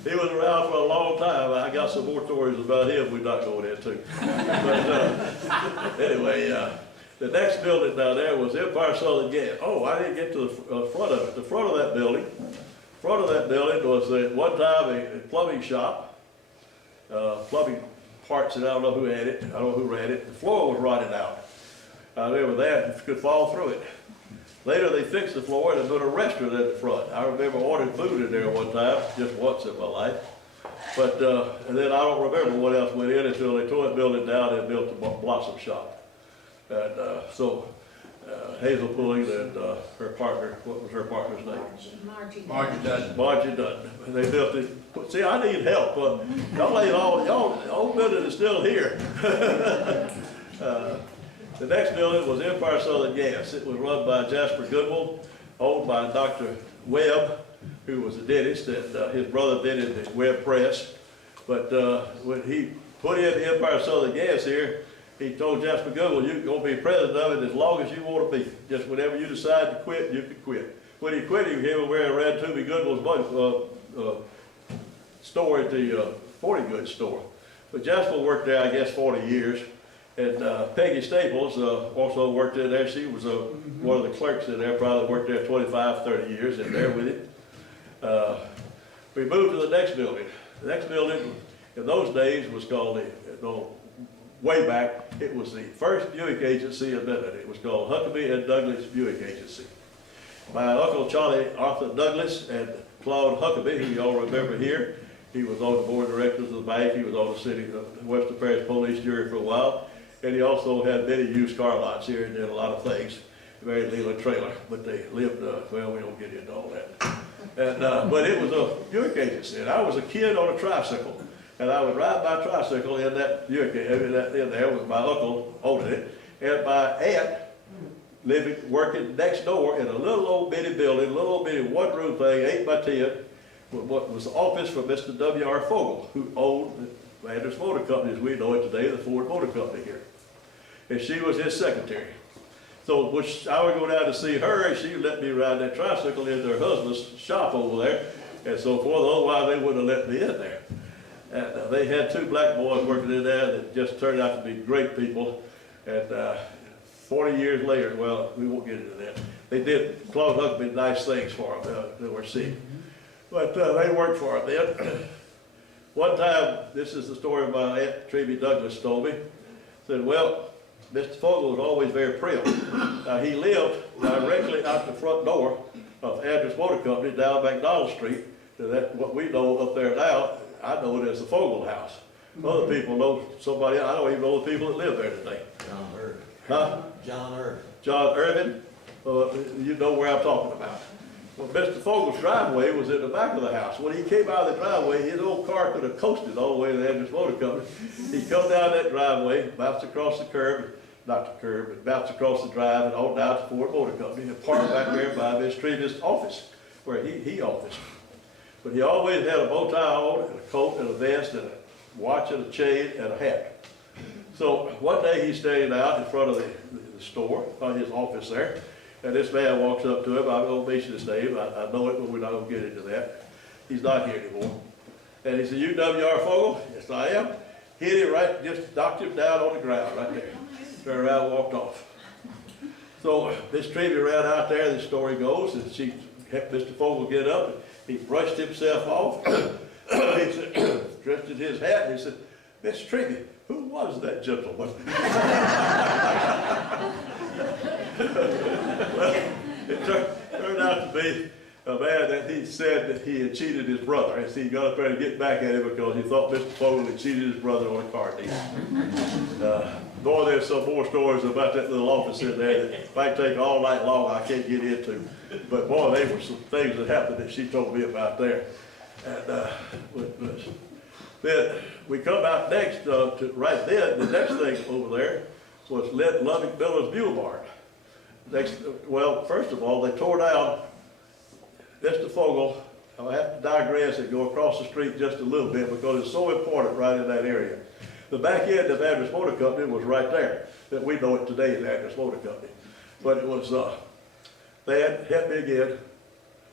he was around for a long time. I got some more stories about him we're not going into. But anyway, the next building down there was Empire Southern Gas. Oh, I didn't get to the front of it. The front of that building was at one time a plumbing shop, plumbing parts, and I don't know who had it. I don't know who ran it. The floor was rotted out. I remember that. You could fall through it. Later, they fixed the floor and put a restaurant at the front. I remember ordering food in there one time, just once in my life. But, and then I don't remember what else went in until they tore that building down and built the Blossom Shop. And so Hazel Pulling and her partner, what was her partner's name? Margie Dutton. Margie Dutton. And they built it. See, I need help. Y'all ain't y'all building is still here. The next building was Empire Southern Gas. It was run by Jasper Goodwill, owned by Dr. Webb, who was a dentist, and his brother did it at Webb Press. But when he put in Empire Southern Gas here, he told Jasper Goodwill, you're going to be president of it as long as you want to be. Just whenever you decide to quit, you can quit. When he quit, he came over and ran Toomey Goodwill's store at the sporting goods store. But Jasper worked there, I guess, 40 years. And Peggy Staples also worked in there. She was one of the clerks in there, probably worked there 25, 30 years in there with him. We moved to the next building. The next building in those days was called, way back, it was the first Buick agency in Minden. It was called Huckabee and Douglas Buick Agency. My uncle Charlie Arthur Douglas and Claude Huckabee, who y'all remember here, he was on the board of directors of the bank. He was on the city Western Parish Police Jury for a while. And he also had many used car lots here and did a lot of things. Very little trailer, but they lived, well, we don't get into all that. And, but it was a Buick agency, and I was a kid on a tricycle. And I would ride my tricycle in that Buick, in there with my uncle owning it. And my aunt working next door in a little old bitty building, little old bitty one-room thing, 8 by 10, what was the office for Mr. W.R. Fogel, who owned Landers Motor Company, as we know it today, the Ford Motor Company here. And she was his secretary. So I would go down to see her, and she would let me ride that tricycle into her husband's shop over there, and so forth. Otherwise, they wouldn't have let me in there. And they had 2 black boys working in there that just turned out to be great people. And 40 years later, well, we won't get into that. They did, Claude Huckabee, nice things for them, that were seen. But they worked for them then. One time, this is the story my Aunt Treby Douglas told me, said, well, Mr. Fogel was always very prim. Now, he lived directly out the front door of Andrews Motor Company down McDonald Street. That what we know up there now, I know it as the Fogel House. Other people know somebody, I don't even know the people that live there today. John Irvin. Huh? John Irvin. John Irvin, you know where I'm talking about. Well, Mr. Fogel's driveway was in the back of the house. When he came out of the driveway, his old car could have coasted all the way to the Andrews Motor Company. He'd come down that driveway, bounced across the curb, not the curb, but bounced across the drive and on down to Ford Motor Company and parked back there by Miss Trevi's office, where he officed. But he always had a bow tie on, and a coat and a vest and a watch and a chain and a hat. So one day he's standing out in front of the store, his office there, and this man walks up to him. I won't mention his name. I know it, but we're not going to get into that. He's not here anymore. And he said, you W.R. Fogel? Yes, I am. Hit him right, just knocked him down on the ground right there. Turned around and walked off. So Miss Treby ran out there, the story goes, and she helped Mr. Fogel get up. And he brushed himself off. He said, dressed in his hat, and he said, Miss Treby, who was that gentleman? Well, it turned out to be a man that he said that he had cheated his brother. And so he got up there to get back at him because he thought Mr. Fogel had cheated his brother on a car deal. Boy, there's some more stories about that little office in there that might take all night long I can't get into. But boy, there were some things that happened that she told me about there. And, then we come out next, to right then, the next thing over there was Lubbock Miller's Mule Barn. Next, well, first of all, they tore down Mr. Fogel. I have to digress and go across the street just a little bit because it's so important right in that area. The back end of Andrews Motor Company was right there, that we know it today as Andrews Motor Company. But it was, they had, help me again,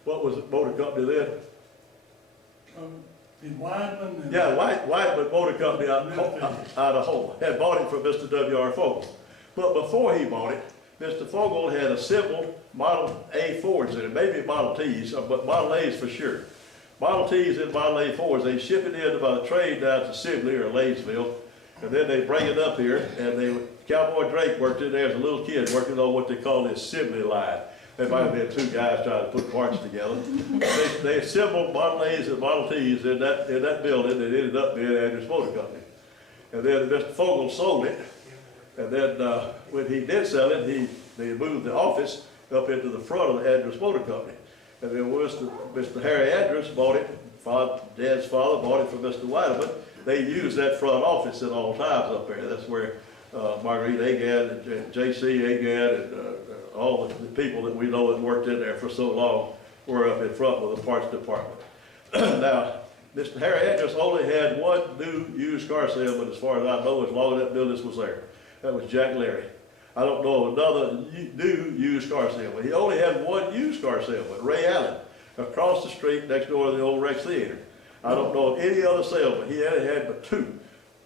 what was the motor company then? In Wideman and. Yeah, Whiteman Motor Company out of Home had bought it from Mr. W.R. Fogel. But before he bought it, Mr. Fogel had assembled Model A Fords in it, maybe Model Ts, but Model A's for sure. Model Ts and Model A Fords, they ship it in by the train down to Sibley or Laysville, and then they bring it up here, and Cowboy Drake worked in there as a little kid working on what they call this Sibley line. There might have been two guys trying to put parts together. They assembled Model A's and Model T's in that building that ended up being Andrews Motor Company. And then Mr. Fogel sold it, and then when he did sell it, they moved the office up into the front of the Andrews Motor Company. And then Mr. Harry Andrews bought it, Dad's father bought it from Mr. Whiteman. They used that front office at all times up there. That's where Marguerite Agad and J.C. Agad and all the people that we know that worked in there for so long were up in front with the parts department. Now, Mr. Harry Andrews only had one new used car salesman, as far as I know, as long as that business was there. That was Jack Leary. I don't know of another new used car salesman. He only had one used car salesman, Ray Allen, across the street next door to the old Rex Theater. I don't know of any other salesman. He only had but two.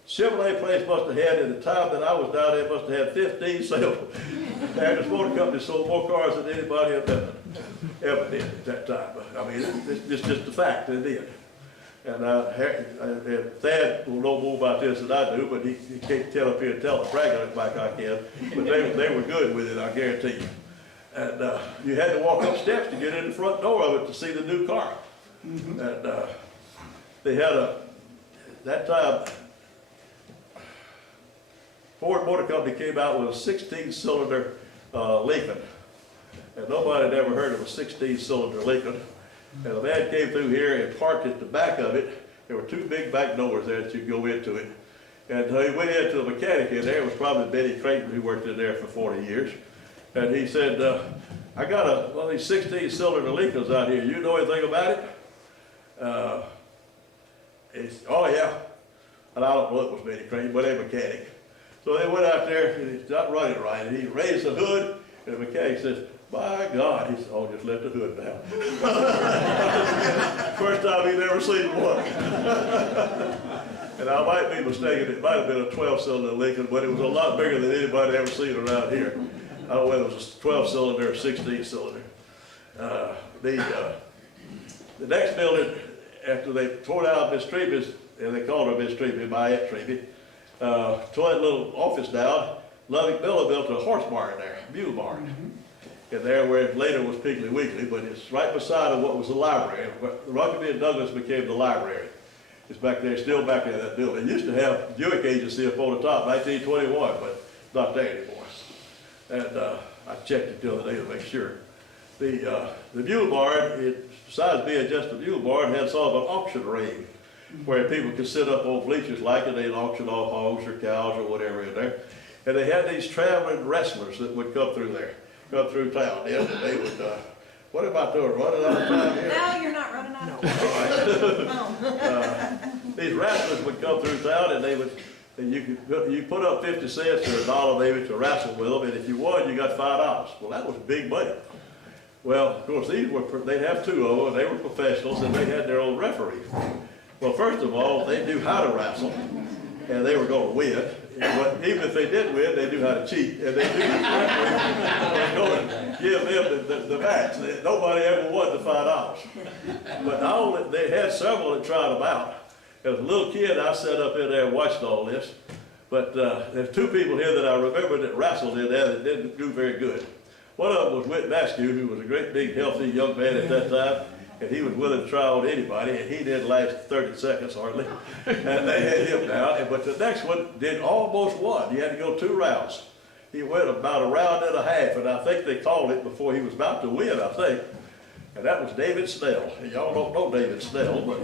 Chevrolet place must have had, at the time that I was down there, must have had 15 salesmen. Andrews Motor Company sold more cars than anybody ever did at that time. I mean, it's just a fact, they did. And Thad will know more about this than I do, but he can't tell up here and tell the brag on it like I can. But they were good with it, I guarantee you. And you had to walk up steps to get in the front door of it to see the new car. Mm-hmm. And they had that time, Ford Motor Company came out with a 16-cylinder Lincoln. And nobody had ever heard of a 16-cylinder Lincoln. And the man came through here and parked at the back of it. There were two big back doors there that you could go into it. And he went into the mechanic in there. It was probably Benny Creighton who worked in there for 40 years. And he said, I got one of these 16-cylinder Lincolns out here. You know anything about it? He said, oh, yeah. And I don't know it was Benny Creighton, but a mechanic. So they went out there, and he's not running right, and he raised the hood, and the mechanic says, by God, he said, oh, just let the hood down. First time he'd ever seen one. And I might be mistaken, it might have been a 12-cylinder Lincoln, but it was a lot bigger than anybody ever seen around here. I don't know whether it was a 12-cylinder or 16-cylinder. The next building, after they tore down Miss Treby's, and they called her Miss Treby, my Aunt Treby, tore that little office down, Lubbock Miller built a horse barn there, mule barn. Mm-hmm. And there where it later was Piggly Wiggly, but it's right beside of what was the library. Rockaby and Douglas became the library. It's back there, still back there in that building. It used to have Buick Agency up on the top, 1921, but not there anymore. And I checked it the other day to make sure. The mule barn, besides being just a mule barn, had sort of an auction ring where people could sit up on bleachers like it. They'd auction off hogs or cows or whatever in there. And they had these traveling wrestlers that would come through there, come through town. They would, what am I doing, running out of time here? No, you're not running out of time. These wrestlers would come through town, and you put up 50 cents or $1 maybe to wrestle with them, and if you won, you got $5. Well, that was big money. Well, of course, they'd have two of them, and they were professionals, and they had their own referee. Well, first of all, they knew how to wrestle, and they were going to win. But even if they didn't win, they knew how to cheat, and they knew the referee was going to give them the match. Nobody ever won the $5. But they had several that tried them out. As a little kid, I sat up in there and watched all this. But there's two people here that I remember that wrestled in there that didn't do very good. One of them was Whit Maskew, who was a great, big, healthy young man at that time. And he was willing to try on anybody, and he didn't last 30 seconds hardly. And they had him down. But the next one did almost won. He had to go 2 rounds. He went about a round and a half, and I think they called it before he was about to win, I think. and that was David Snell. And y'all don't know David Snell, but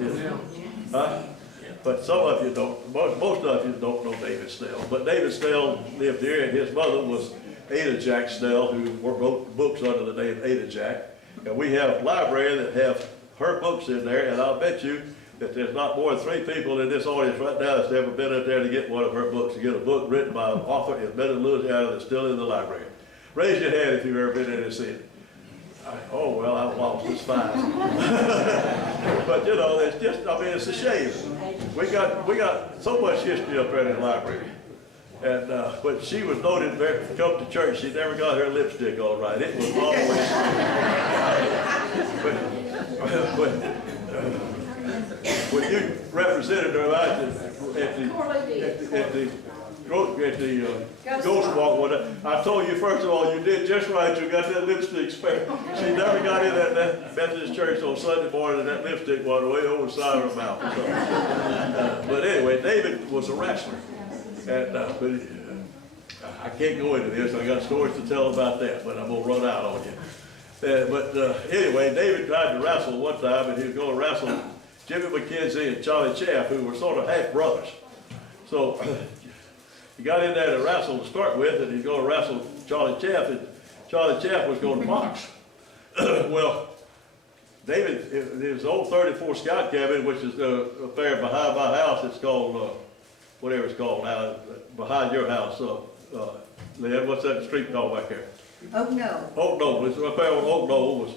but some of you don't, most of you don't know David Snell. But David Snell lived here, and his mother was Ada Jack Snell, who wrote books under the name Ada Jack. And we have a library that have her books in there, and I'll bet you that there's not more than 3 people in this audience right now that's ever been in there to get one of her books, to get a book written by an author in Minden, Louisiana that's still in the library. Raise your hand if you've ever been in and seen it. Oh, well, I've lost, it's fine. But you know, it's just, I mean, it's a shame. We got so much history up there in the library. And, but she was noted to come to church, she never got her lipstick all right. It was always, when you represented her out at the Ghost Walk, I told you, first of all, you did just right. You got that lipstick spare. She never got in that Methodist church on Sunday morning, and that lipstick went way over the side of her mouth. So, but anyway, David was a wrestler. And but I can't go into this. I got stories to tell about that, but I'm going to run out on you. Anyway, David tried to wrestle one time, and he was going to wrestle Jimmy McKenzie and Charlie Chaff, who were sort of half brothers. So he got in there to wrestle to start with, and he's going to wrestle Charlie Chaff, and Charlie Chaff was going to box. Well, David, his old 34 Scout cabin, which is up there behind my house, it's called, whatever it's called now, behind your house, Lynn, what's that street called back there? Oh, no. Oak Knoll, it's up there on Oak Knoll,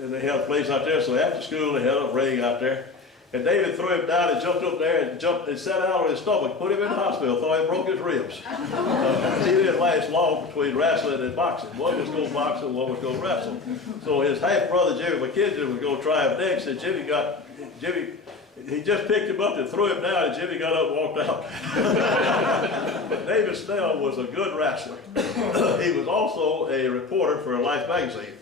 and they had a place out there, so after school they had a ring out there. And David threw him down and jumped up there and sat out on his stomach, put him in the hospital, thought he broke his ribs. He didn't last long between wrestling and boxing. One was going to box and one was going to wrestle. So his half-brother, Jimmy McKenzie, was going to try him next, and he just picked him up and threw him down, and Jimmy got up and walked out. But David Snell was a good wrestler. He was also a reporter for Life magazine.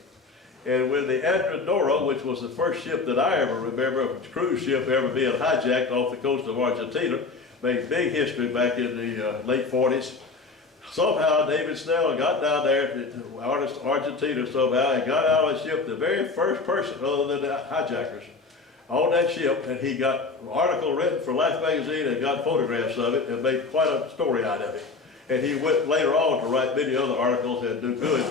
And when the Andradora, which was the first ship that I ever remember, a cruise ship ever being hijacked off the coast of Argentina, made big history back in the late 40s. Somehow David Snell got down there to Argentina somehow and got out of the ship, the very first person other than the hijackers on that ship, and he got an article written for Life magazine and got photographs of it and made quite a story out of it. And he went later on to write many other articles and do good.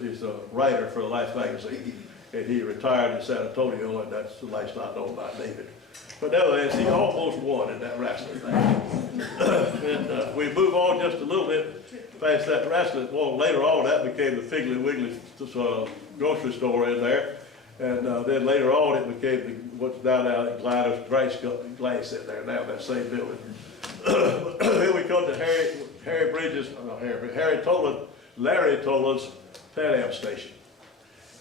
He's a writer for Life magazine, and he retired in San Antonio, and that's the last I know about David. But nevertheless, he almost won in that wrestling thing. And we move on just a little bit past that wrestling. Well, later on, that became the Figgly Wiggly grocery store in there, and then later on, it became what's down there at Glass in there now, that same building. Then we come to Larry Toland's Pan Am station.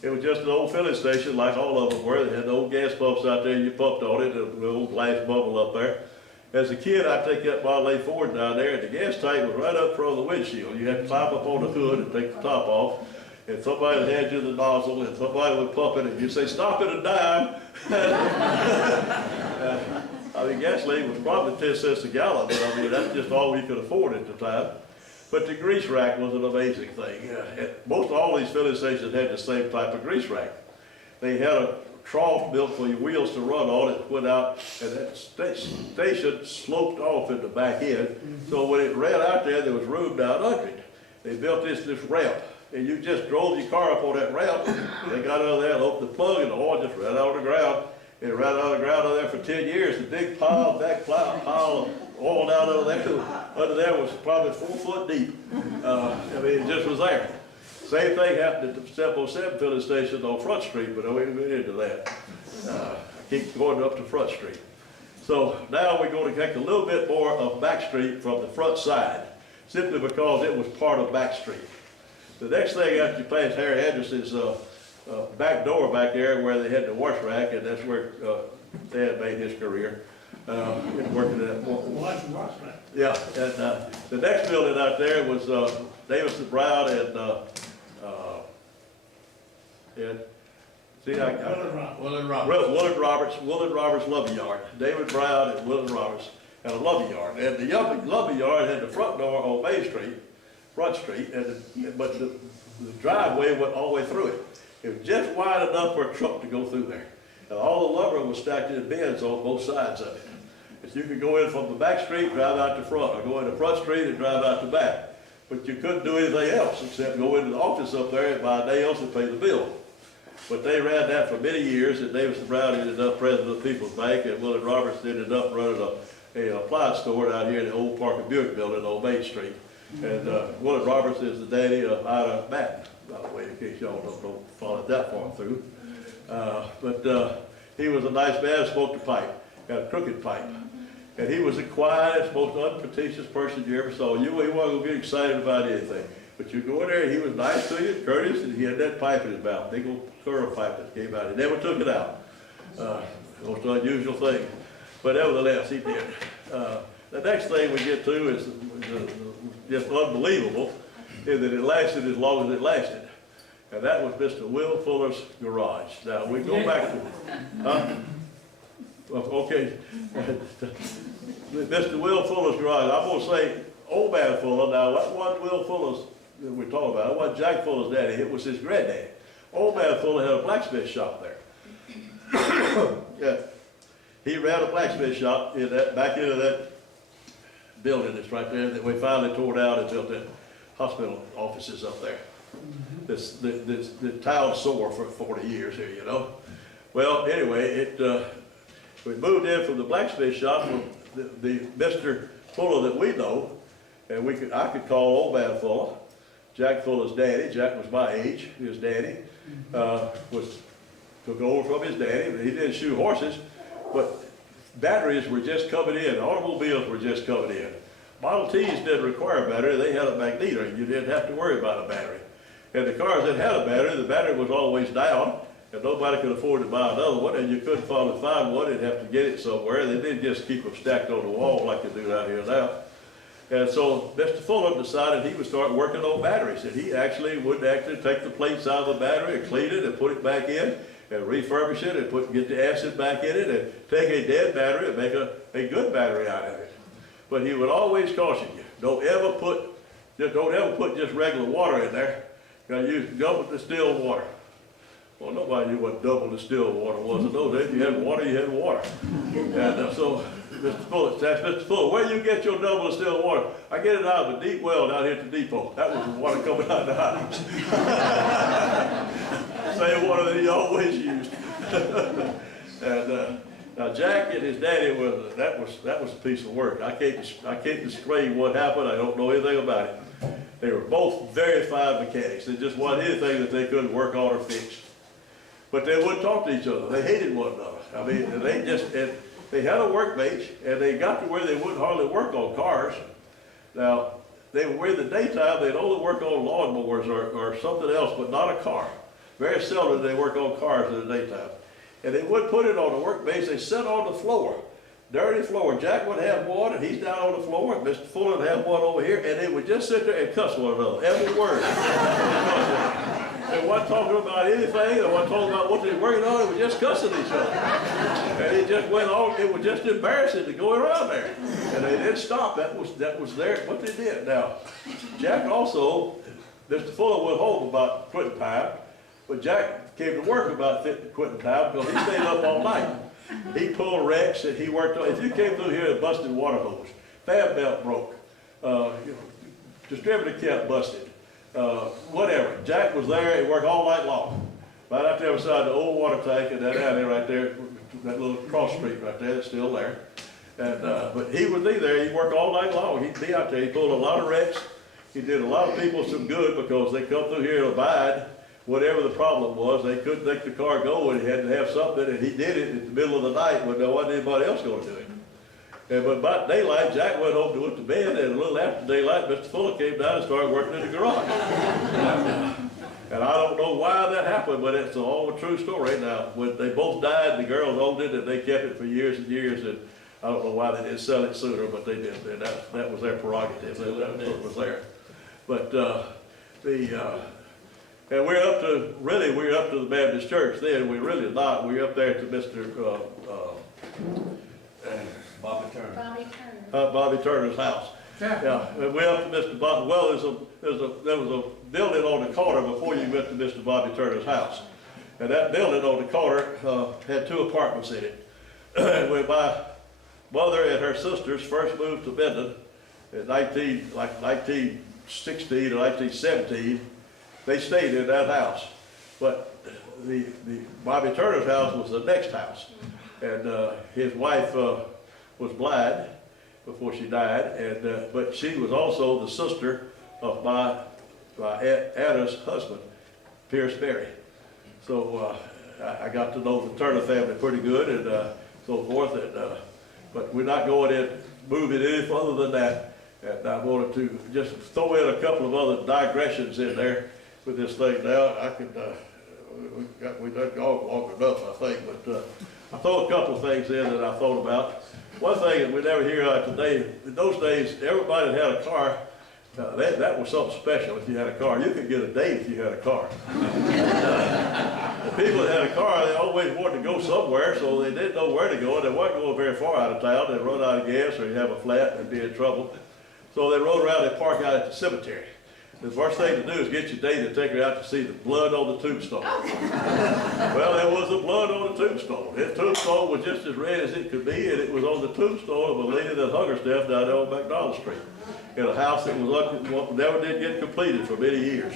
It was just an old filling station like all of them were. They had the old gas pumps out there, you pumped on it, and the old glass bubble up there. As a kid, I'd take that Model A Ford down there, and the gas tank was right up front of the windshield. You had to climb up on the hood and take the top off, and somebody would hand you the nozzle, and somebody would pump it, and you'd say, "Stop it a dime." I mean, gasoline was probably 10 cents a gallon, but I mean, that's just all we could afford at the time. But the grease rack was an amazing thing. Most all these filling stations had the same type of grease rack. They had a trough built for your wheels to run on. It went out, and that station sloped off in the back end. So when it ran out there was room down under it. They built this ramp, and you just drove your car up on that ramp. They got out of there and opened the plug, and the oil just ran out of the ground. It ran out of the ground over there for 10 years. The big pile of oil down under there was probably 4 foot deep. I mean, it just was there. Same thing happened at the 707 filling station on Front Street, but I won't get into that. I keep going up to Front Street. So now we're going to take a little bit more of Back Street from the front side, simply because it was part of Back Street. The next thing after you pass Harry Anderson's back door back there where they had the wash rack, and that's where Dad made his career. Working at that. Yeah, and the next building out there was Davis and Brown and Willard Roberts Lovey Yard. David Brown and Willard Roberts had a Lovey Yard, and the Lovey Yard had the front door on Main Street, Front Street, but the driveway went all the way through it. It was just wide enough for a truck to go through there. And all the lumber was stacked in bins on both sides of it. So you could go in from the back street, drive out the front, or go in the front street and drive out the back. But you couldn't do anything else except go into the office up there and buy nails and pay the bill. But they ran that for many years, and Davis and Brown ended up president of the People's Bank, and Willard Roberts ended up running a appliance store down here in the old Parker Buick building on Main Street. And Willard Roberts is the daddy of Ida Madden, by the way, in case y'all don't follow it that far through. But he was a nice man, smoked a pipe, got a crooked pipe. And he was the quietest, most unpretentious person you ever saw. He wasn't going to get excited about anything. But you go in there, and he was nice to you, courteous, and he had that pipe in his mouth, big old curl pipe that came out. He never took it out. Most unusual thing. But nevertheless, he did. The next thing we get to is just unbelievable, is that it lasted as long as it lasted. And that was Mr. Will Fuller's garage. Now, we go back to, okay, Mr. Will Fuller's garage. I'm going to say old man Fuller. Now, that wasn't Will Fuller's that we're talking about. It wasn't Jack Fuller's daddy. It was his granddaddy. Old man Fuller had a blacksmith shop there. Yeah. He ran a blacksmith shop in that, back into that building that's right there that we finally tore down and built the hospital offices up there. The town sore for 40 years here, you know. Well, anyway, we moved in from the blacksmith shop from the Mr. Fuller that we know, and I could call old man Fuller, Jack Fuller's daddy. Jack was my age. His daddy took over from his daddy, but he didn't shoe horses. But batteries were just coming in. Automobiles were just coming in. Model Ts didn't require a battery. They had a magneto. You didn't have to worry about a battery. And the cars that had a battery, the battery was always down, and nobody could afford to buy another one, and you couldn't find one. You'd have to get it somewhere. They didn't just keep them stacked on the wall like they do out here now. And so Mr. Fuller decided he would start working on batteries, and he would take the plates out of the battery and clean it and put it back in and refurbish it and get the acid back in it and take a dead battery and make a good battery out of it. But he would always caution you, don't ever put just regular water in there. You gotta use double distilled water. Well, nobody knew what double distilled water was in those days. You had water, you had water. And so Mr. Fuller asked Mr. Fuller, where do you get your double distilled water? I get it out of a deep well down here at the depot. That was the water coming out of the house. Same water that he always used. And now Jack and his daddy that was a piece of work. I can't describe what happened. I don't know anything about it. They were both very fine mechanics. There just wasn't anything that they couldn't work on or fix. But they wouldn't talk to each other. They hated one another. I mean, they had a workbench, and they got to where they wouldn't hardly work on cars. Now, they were in the daytime, they'd only work on lawnmowers or something else, but not a car. Very seldom did they work on cars in the daytime. And they would put it on the workbench. They sat on the floor, dirty floor. Jack would have one, and he's down on the floor, and Mr. Fuller would have one over here, and they would just sit there and cuss one another, every word. They weren't talking about anything. They weren't talking about what they were working on. They were just cussing each other. And it just went on. It was just embarrassing to go around there. And they didn't stop. That was what they did. Now, Jack also, Mr. Fuller went home about quitting time, but Jack came to work about quitting time because he stayed up all night. He pulled wrecks and he worked on. If you came through here and busted water hose, fan belt broke, distributor kept busted. Whatever. Jack was there and worked all night long. Right out there beside the old water tank and that alley right there, that little cross street right there, that's still there. And but he would be there. He'd work all night long. He'd be out there. He pulled a lot of wrecks. He did a lot of people some good because they come through here and abide whatever the problem was. They couldn't make the car go, and he had to have something, and he did it in the middle of the night when there wasn't anybody else going to do it. But about daylight, Jack went home to go to bed, and a little after daylight, Mr. Fuller came down and started working in the garage. And I don't know why that happened, but it's all a true story. Now, when they both died, the girls owned it, and they kept it for years and years, and I don't know why they didn't sell it sooner, but they did. And that was their prerogative. That was there. But and we're up to the Baptist church then. We're really not. We're up there to Mr. Bobby Turner. Bobby Turner's house. Yeah, and we're up to Mr. Bobby. Well, there was a building on the corner before you went to Mr. Bobby Turner's house. And that building on the corner had 2 apartments in it. And when my mother and her sisters first moved to Minden in 1916 or 1917, they stayed in that house. But Bobby Turner's house was the next house. And his wife was blind before she died, and but she was also the sister of my Anna's husband, Pierce Berry. So I got to know the Turner family pretty good, and so forth. And but we're not going in moving any further than that. And I wanted to just throw in a couple of other digressions in there with this thing. Now I could we done gone long enough, I think. But I throw a couple of things in that I thought about. One thing that we never hear today, in those days, everybody that had a car, that was something special if you had a car. You could get a date if you had a car. The people that had a car, they always wanted to go somewhere, so they didn't know where to go, and they weren't going very far out of town. They'd run out of gas, or you'd have a flat and be in trouble. So they rode around and park out at the cemetery. The first thing to do is get your date and take her out to see the blood on the tombstone. Well, there was a blood on the tombstone. That tombstone was just as red as it could be, and it was on the tombstone of a lady that hung herself down there on McDonald Street in a house that was never did get completed for many years.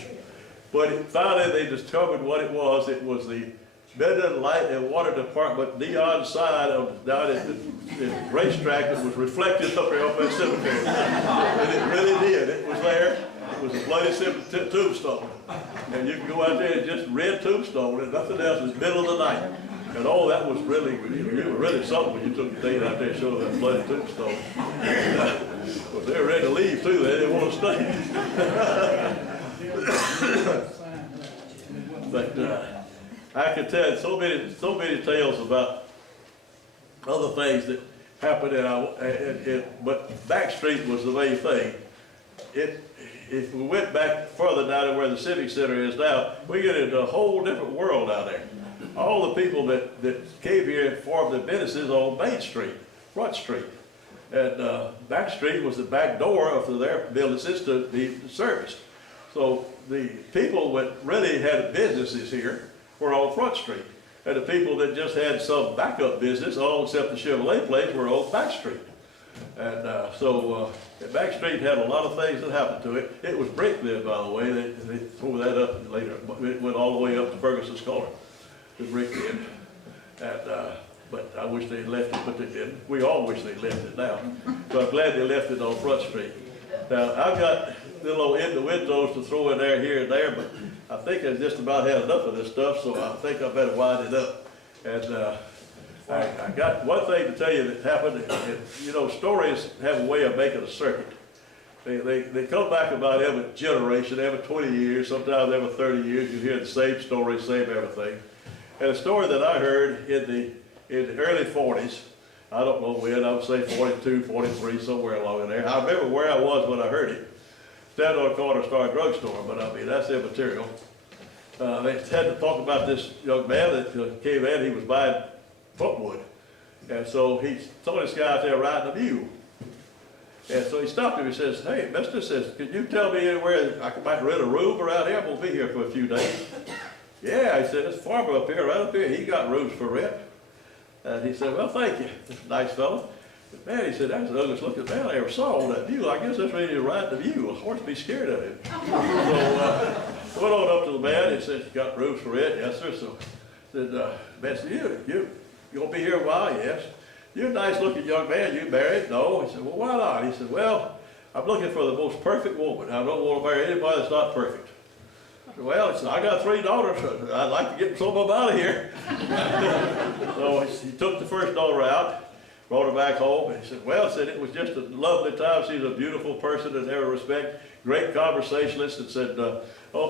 But finally they discovered what it was. It was the Minden Light and Water Department neon sign down at the racetrack that was reflected up there off that cemetery. And it really did. It was there. It was a bloody tombstone. And you can go out there and just red tombstone and nothing else. It was middle of the night. And oh, that was really, you were really something when you took the date out there and showed that bloody tombstone. Well, they were ready to leave too. They didn't want to stay. But I could tell so many tales about other things that happened but Back Street was the main thing. If we went back further down to where the Civic Center is now, we get into a whole different world out there. All the people that came here formed the businesses on Main Street, Front Street. And Back Street was the back door of their businesses to be serviced. So the people that really had businesses here were on Front Street. And the people that just had some backup business, all except the Chevrolet place, were on Back Street. And Back Street had a lot of things that happened to it. It was brick then, by the way. They threw that up later. It went all the way up to Ferguson's Corner. The brick then. And but I wish they'd left it, but they didn't. We all wish they'd left it now. So I'm glad they left it on Front Street. Now, I've got little innuendos to throw in there here and there, but I think I just about had enough of this stuff, so I think I better wind it up. And I got one thing to tell you that happened. You know, stories have a way of making a circuit. They come back about every generation, every 20 years, sometimes every 30 years. You hear the same story, same everything. And a story that I heard in the early 40s, I don't know when, I would say 42, 43, somewhere along in there. I remember where I was when I heard it. Standing on the corner store and drugstore, but I mean, that's immaterial. They had to talk about this young man that came in. He was buying footwood. And so he saw this guy out there riding a mule. And so he stopped him. He says, "Hey, mister," says, "can you tell me anywhere I might rent a room around here? I'm going to be here for a few days." "Yeah," he said, "this farmer up here, right up here, he got rooms for rent." And he said, "Well, thank you." Nice fellow. But man, he said, "That's the ugliest looking man I ever saw on that mule. I guess that's ready to ride the mule. A horse be scared of him." So went on up to the man. He said, "You got rooms for rent?" "Yes, sir." So said, "Man, said, you gonna be here a while?" "Yes." "You're a nice looking young man. You married?" "No." He said, "Well, why not?" He said, "Well, I'm looking for the most perfect woman. I don't want to marry anybody that's not perfect." I said, "Well," he said, "I got 3 daughters. I'd like to get some of them out of here." So he took the first daughter out, brought her back home, and he said, "Well," said, "it was just a lovely time. She's a beautiful person in every respect, great conversationalist," and said, but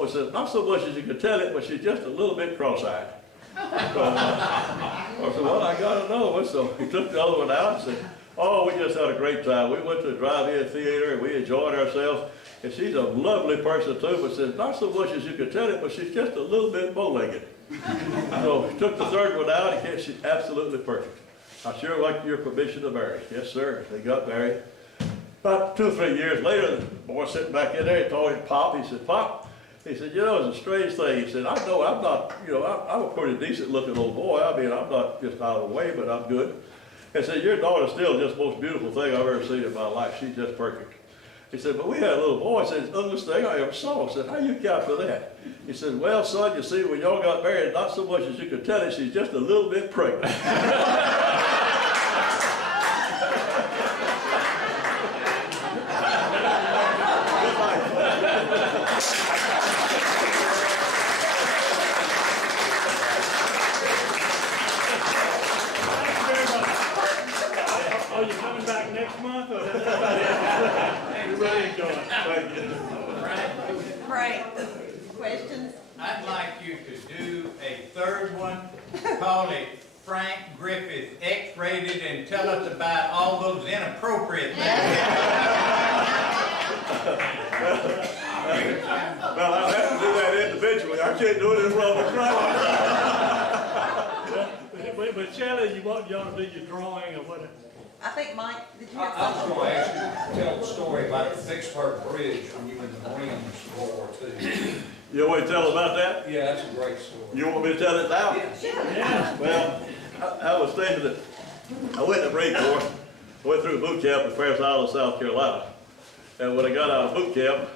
said, "Not so much as you can tell it, but she's just a little bit cross-eyed." So I said, "Well, I gotta know." So he took the other one out and said, "Oh, we just had a great time. We went to a drive-in theater and we enjoyed ourselves. And she's a lovely person too, but says, not so much as you can tell it, but she's just a little bit bow-legged." So he took the third one out, and she's absolutely perfect. "I sure like your permission to marry." "Yes, sir." They got married. About 2 or 3 years later, the boy sitting back in there, he told his pop, he said, "Pop," He said, you know, it's a strange thing. He said, I know I'm not, you know, I'm a pretty decent looking old boy. I mean, I'm not just out of the way, but I'm good. He said, your daughter's still just the most beautiful thing I've ever seen in my life. She's just perfect. He said, but we had a little boy. He said, it's the ugliest thing I ever saw. I said, how you account for that? He said, well, son, you see, when y'all got married, not so much as you could tell it, she's just a little bit pregnant. Are you coming back next month, or that's about it? We really enjoy it. Thank you. Right. Questions? I'd like you to do a third one, call it Frank Griffith X-rated, and tell us about all those inappropriate things. Well, I'll have to do that individually. I can't do it in front of a crowd. But Shelley, you want y'all to do your drawing or whatever? I think Mike, did you I have was something? going to ask you to tell the story about the Vicksburg Bridge when you were in the Marines World War II. You want me to tell about that? Yeah, that's a great story. You want me to tell it now? Yeah. Well, I was thinking that I went to the Marine Corps. I went through boot camp in Parris Island, South Carolina. And when I got out of boot camp,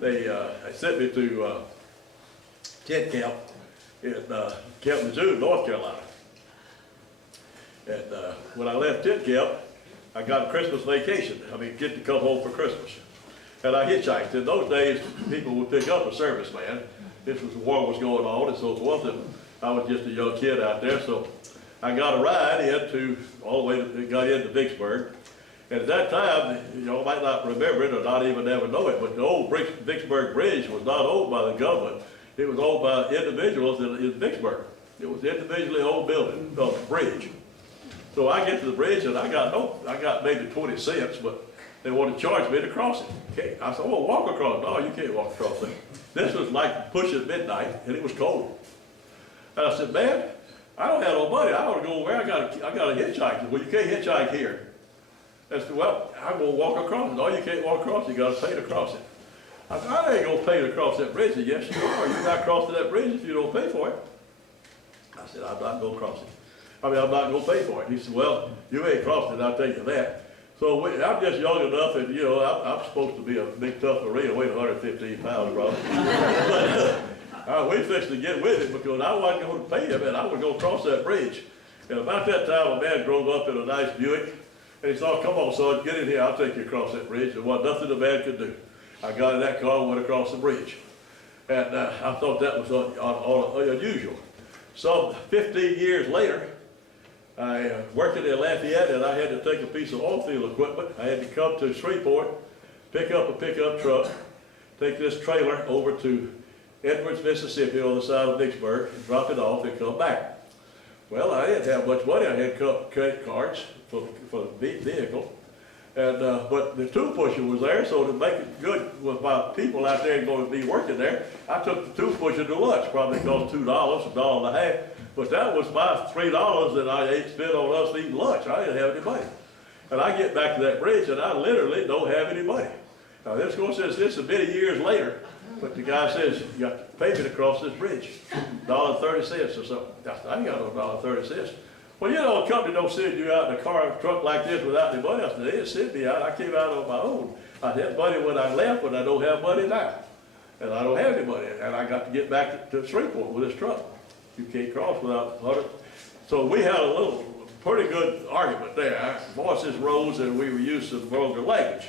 they sent me to tent camp in Camp Lejeune, North Carolina. And when I left tent camp, I got a Christmas vacation. I mean, get to come home for Christmas. And I hitchhiked. In those days, people would pick up a serviceman. This was the war was going on and so forth. And I was just a young kid out there, so I got a ride into all the way got into Vicksburg. And at that time, y'all might not remember it or not even ever know it, but the old Vicksburg Bridge was not owned by the government. It was owned by individuals in Vicksburg. It was an individually owned building, bridge. So I get to the bridge and I got maybe 20 cents, but they wanted to charge me to cross it. Okay. I said, oh, walk across. No, you can't walk across it. This was like pushing midnight and it was cold. And I said, man, I don't have no money. I want to go where I got a hitchhike. Well, you can't hitchhike here. I said, well, I'm going to walk across it. No, you can't walk across it. You got to pay to cross it. I said, I ain't going to pay to cross that bridge. He said, yes, you are. You're not crossing that bridge if you don't pay for it. I said, I'm not going to cross it. I'm not going to pay for it. He said, well, you ain't crossed it, I'll tell you that. So I'm just young enough, and you know, I'm supposed to be a big tough Marine, I weigh 115 pounds probably. But we fixed to get with it because I wasn't going to pay him, and I was going to cross that bridge. And about that time, a man drove up in a nice Buick, and he said, come on, son, get in here, I'll take you across that bridge. There was nothing the man could do. I got in that car and went across the bridge. And I thought that was unusual. Some 15 years later, I worked in Lafayette, and I had to take a piece of oil field equipment. I had to come to Shreveport, pick up a pickup truck, take this trailer over to Edwards, Mississippi on the side of Vicksburg, and drop it off and come back. Well, I didn't have much money. I had credit cards for the vehicle. And, but the tool pusher was there, so to make it good with my people out there going to be working there, I took the tool pusher to lunch. Probably cost $2, $1.50. But that was my $3 that I spent on us eating lunch. I didn't have any money. And I get back to that bridge, and I literally don't have any money. Now, this says this is many years later, but the guy says, you got to pay me to cross this bridge, $1.30 or something. I said, I ain't got no $1.30. Well, you know, a company don't send you out in a car, truck like this without any money. I said, they didn't send me out. I came out on my own. I had money when I left, but I don't have money now. And I don't have any money. And I got to get back to Shreveport with this truck. You can't cross without $100. So we had a pretty good argument there. Our voices rose and we were used to the vulgar language.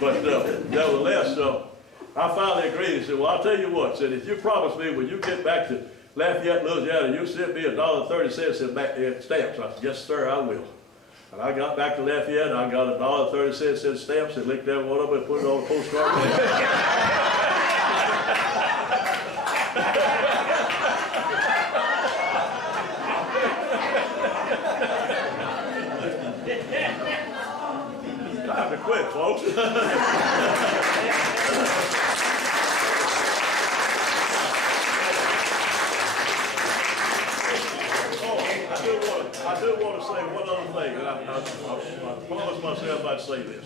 But nevertheless, I finally agreed. He said, well, I'll tell you what. Said, if you promise me when you get back to Lafayette, Louisiana, you send me $1.30 in stamps. I said, yes, sir, I will. And I got back to Lafayette, and I got $1.30 in stamps and licked every one of them and put it on a postcard. Time to quit, folks. I do want to say one other thing, and I promised myself I'd say this.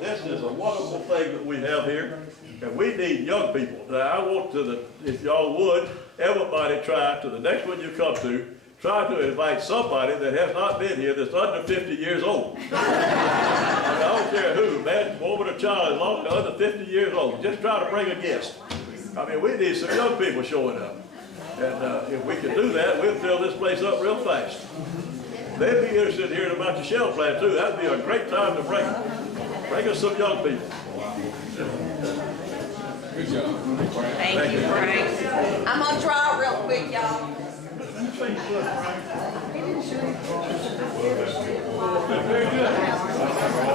This is a wonderful thing that we have here, and we need young people. Now, I want if y'all would, everybody try to, the next one you come to, try to invite somebody that has not been here that's under 50 years old. I don't care who, man, woman or child, as long as they're under 50 years old, just try to bring a guest. I mean, we need some young people showing up. And if we can do that, we'll fill this place up real fast. They'd be interested in hearing about your shell plant too. That'd be a great time to bring us some young people. Good job. Thank you, Frank. I'm gonna draw real quick, y'all. Very good.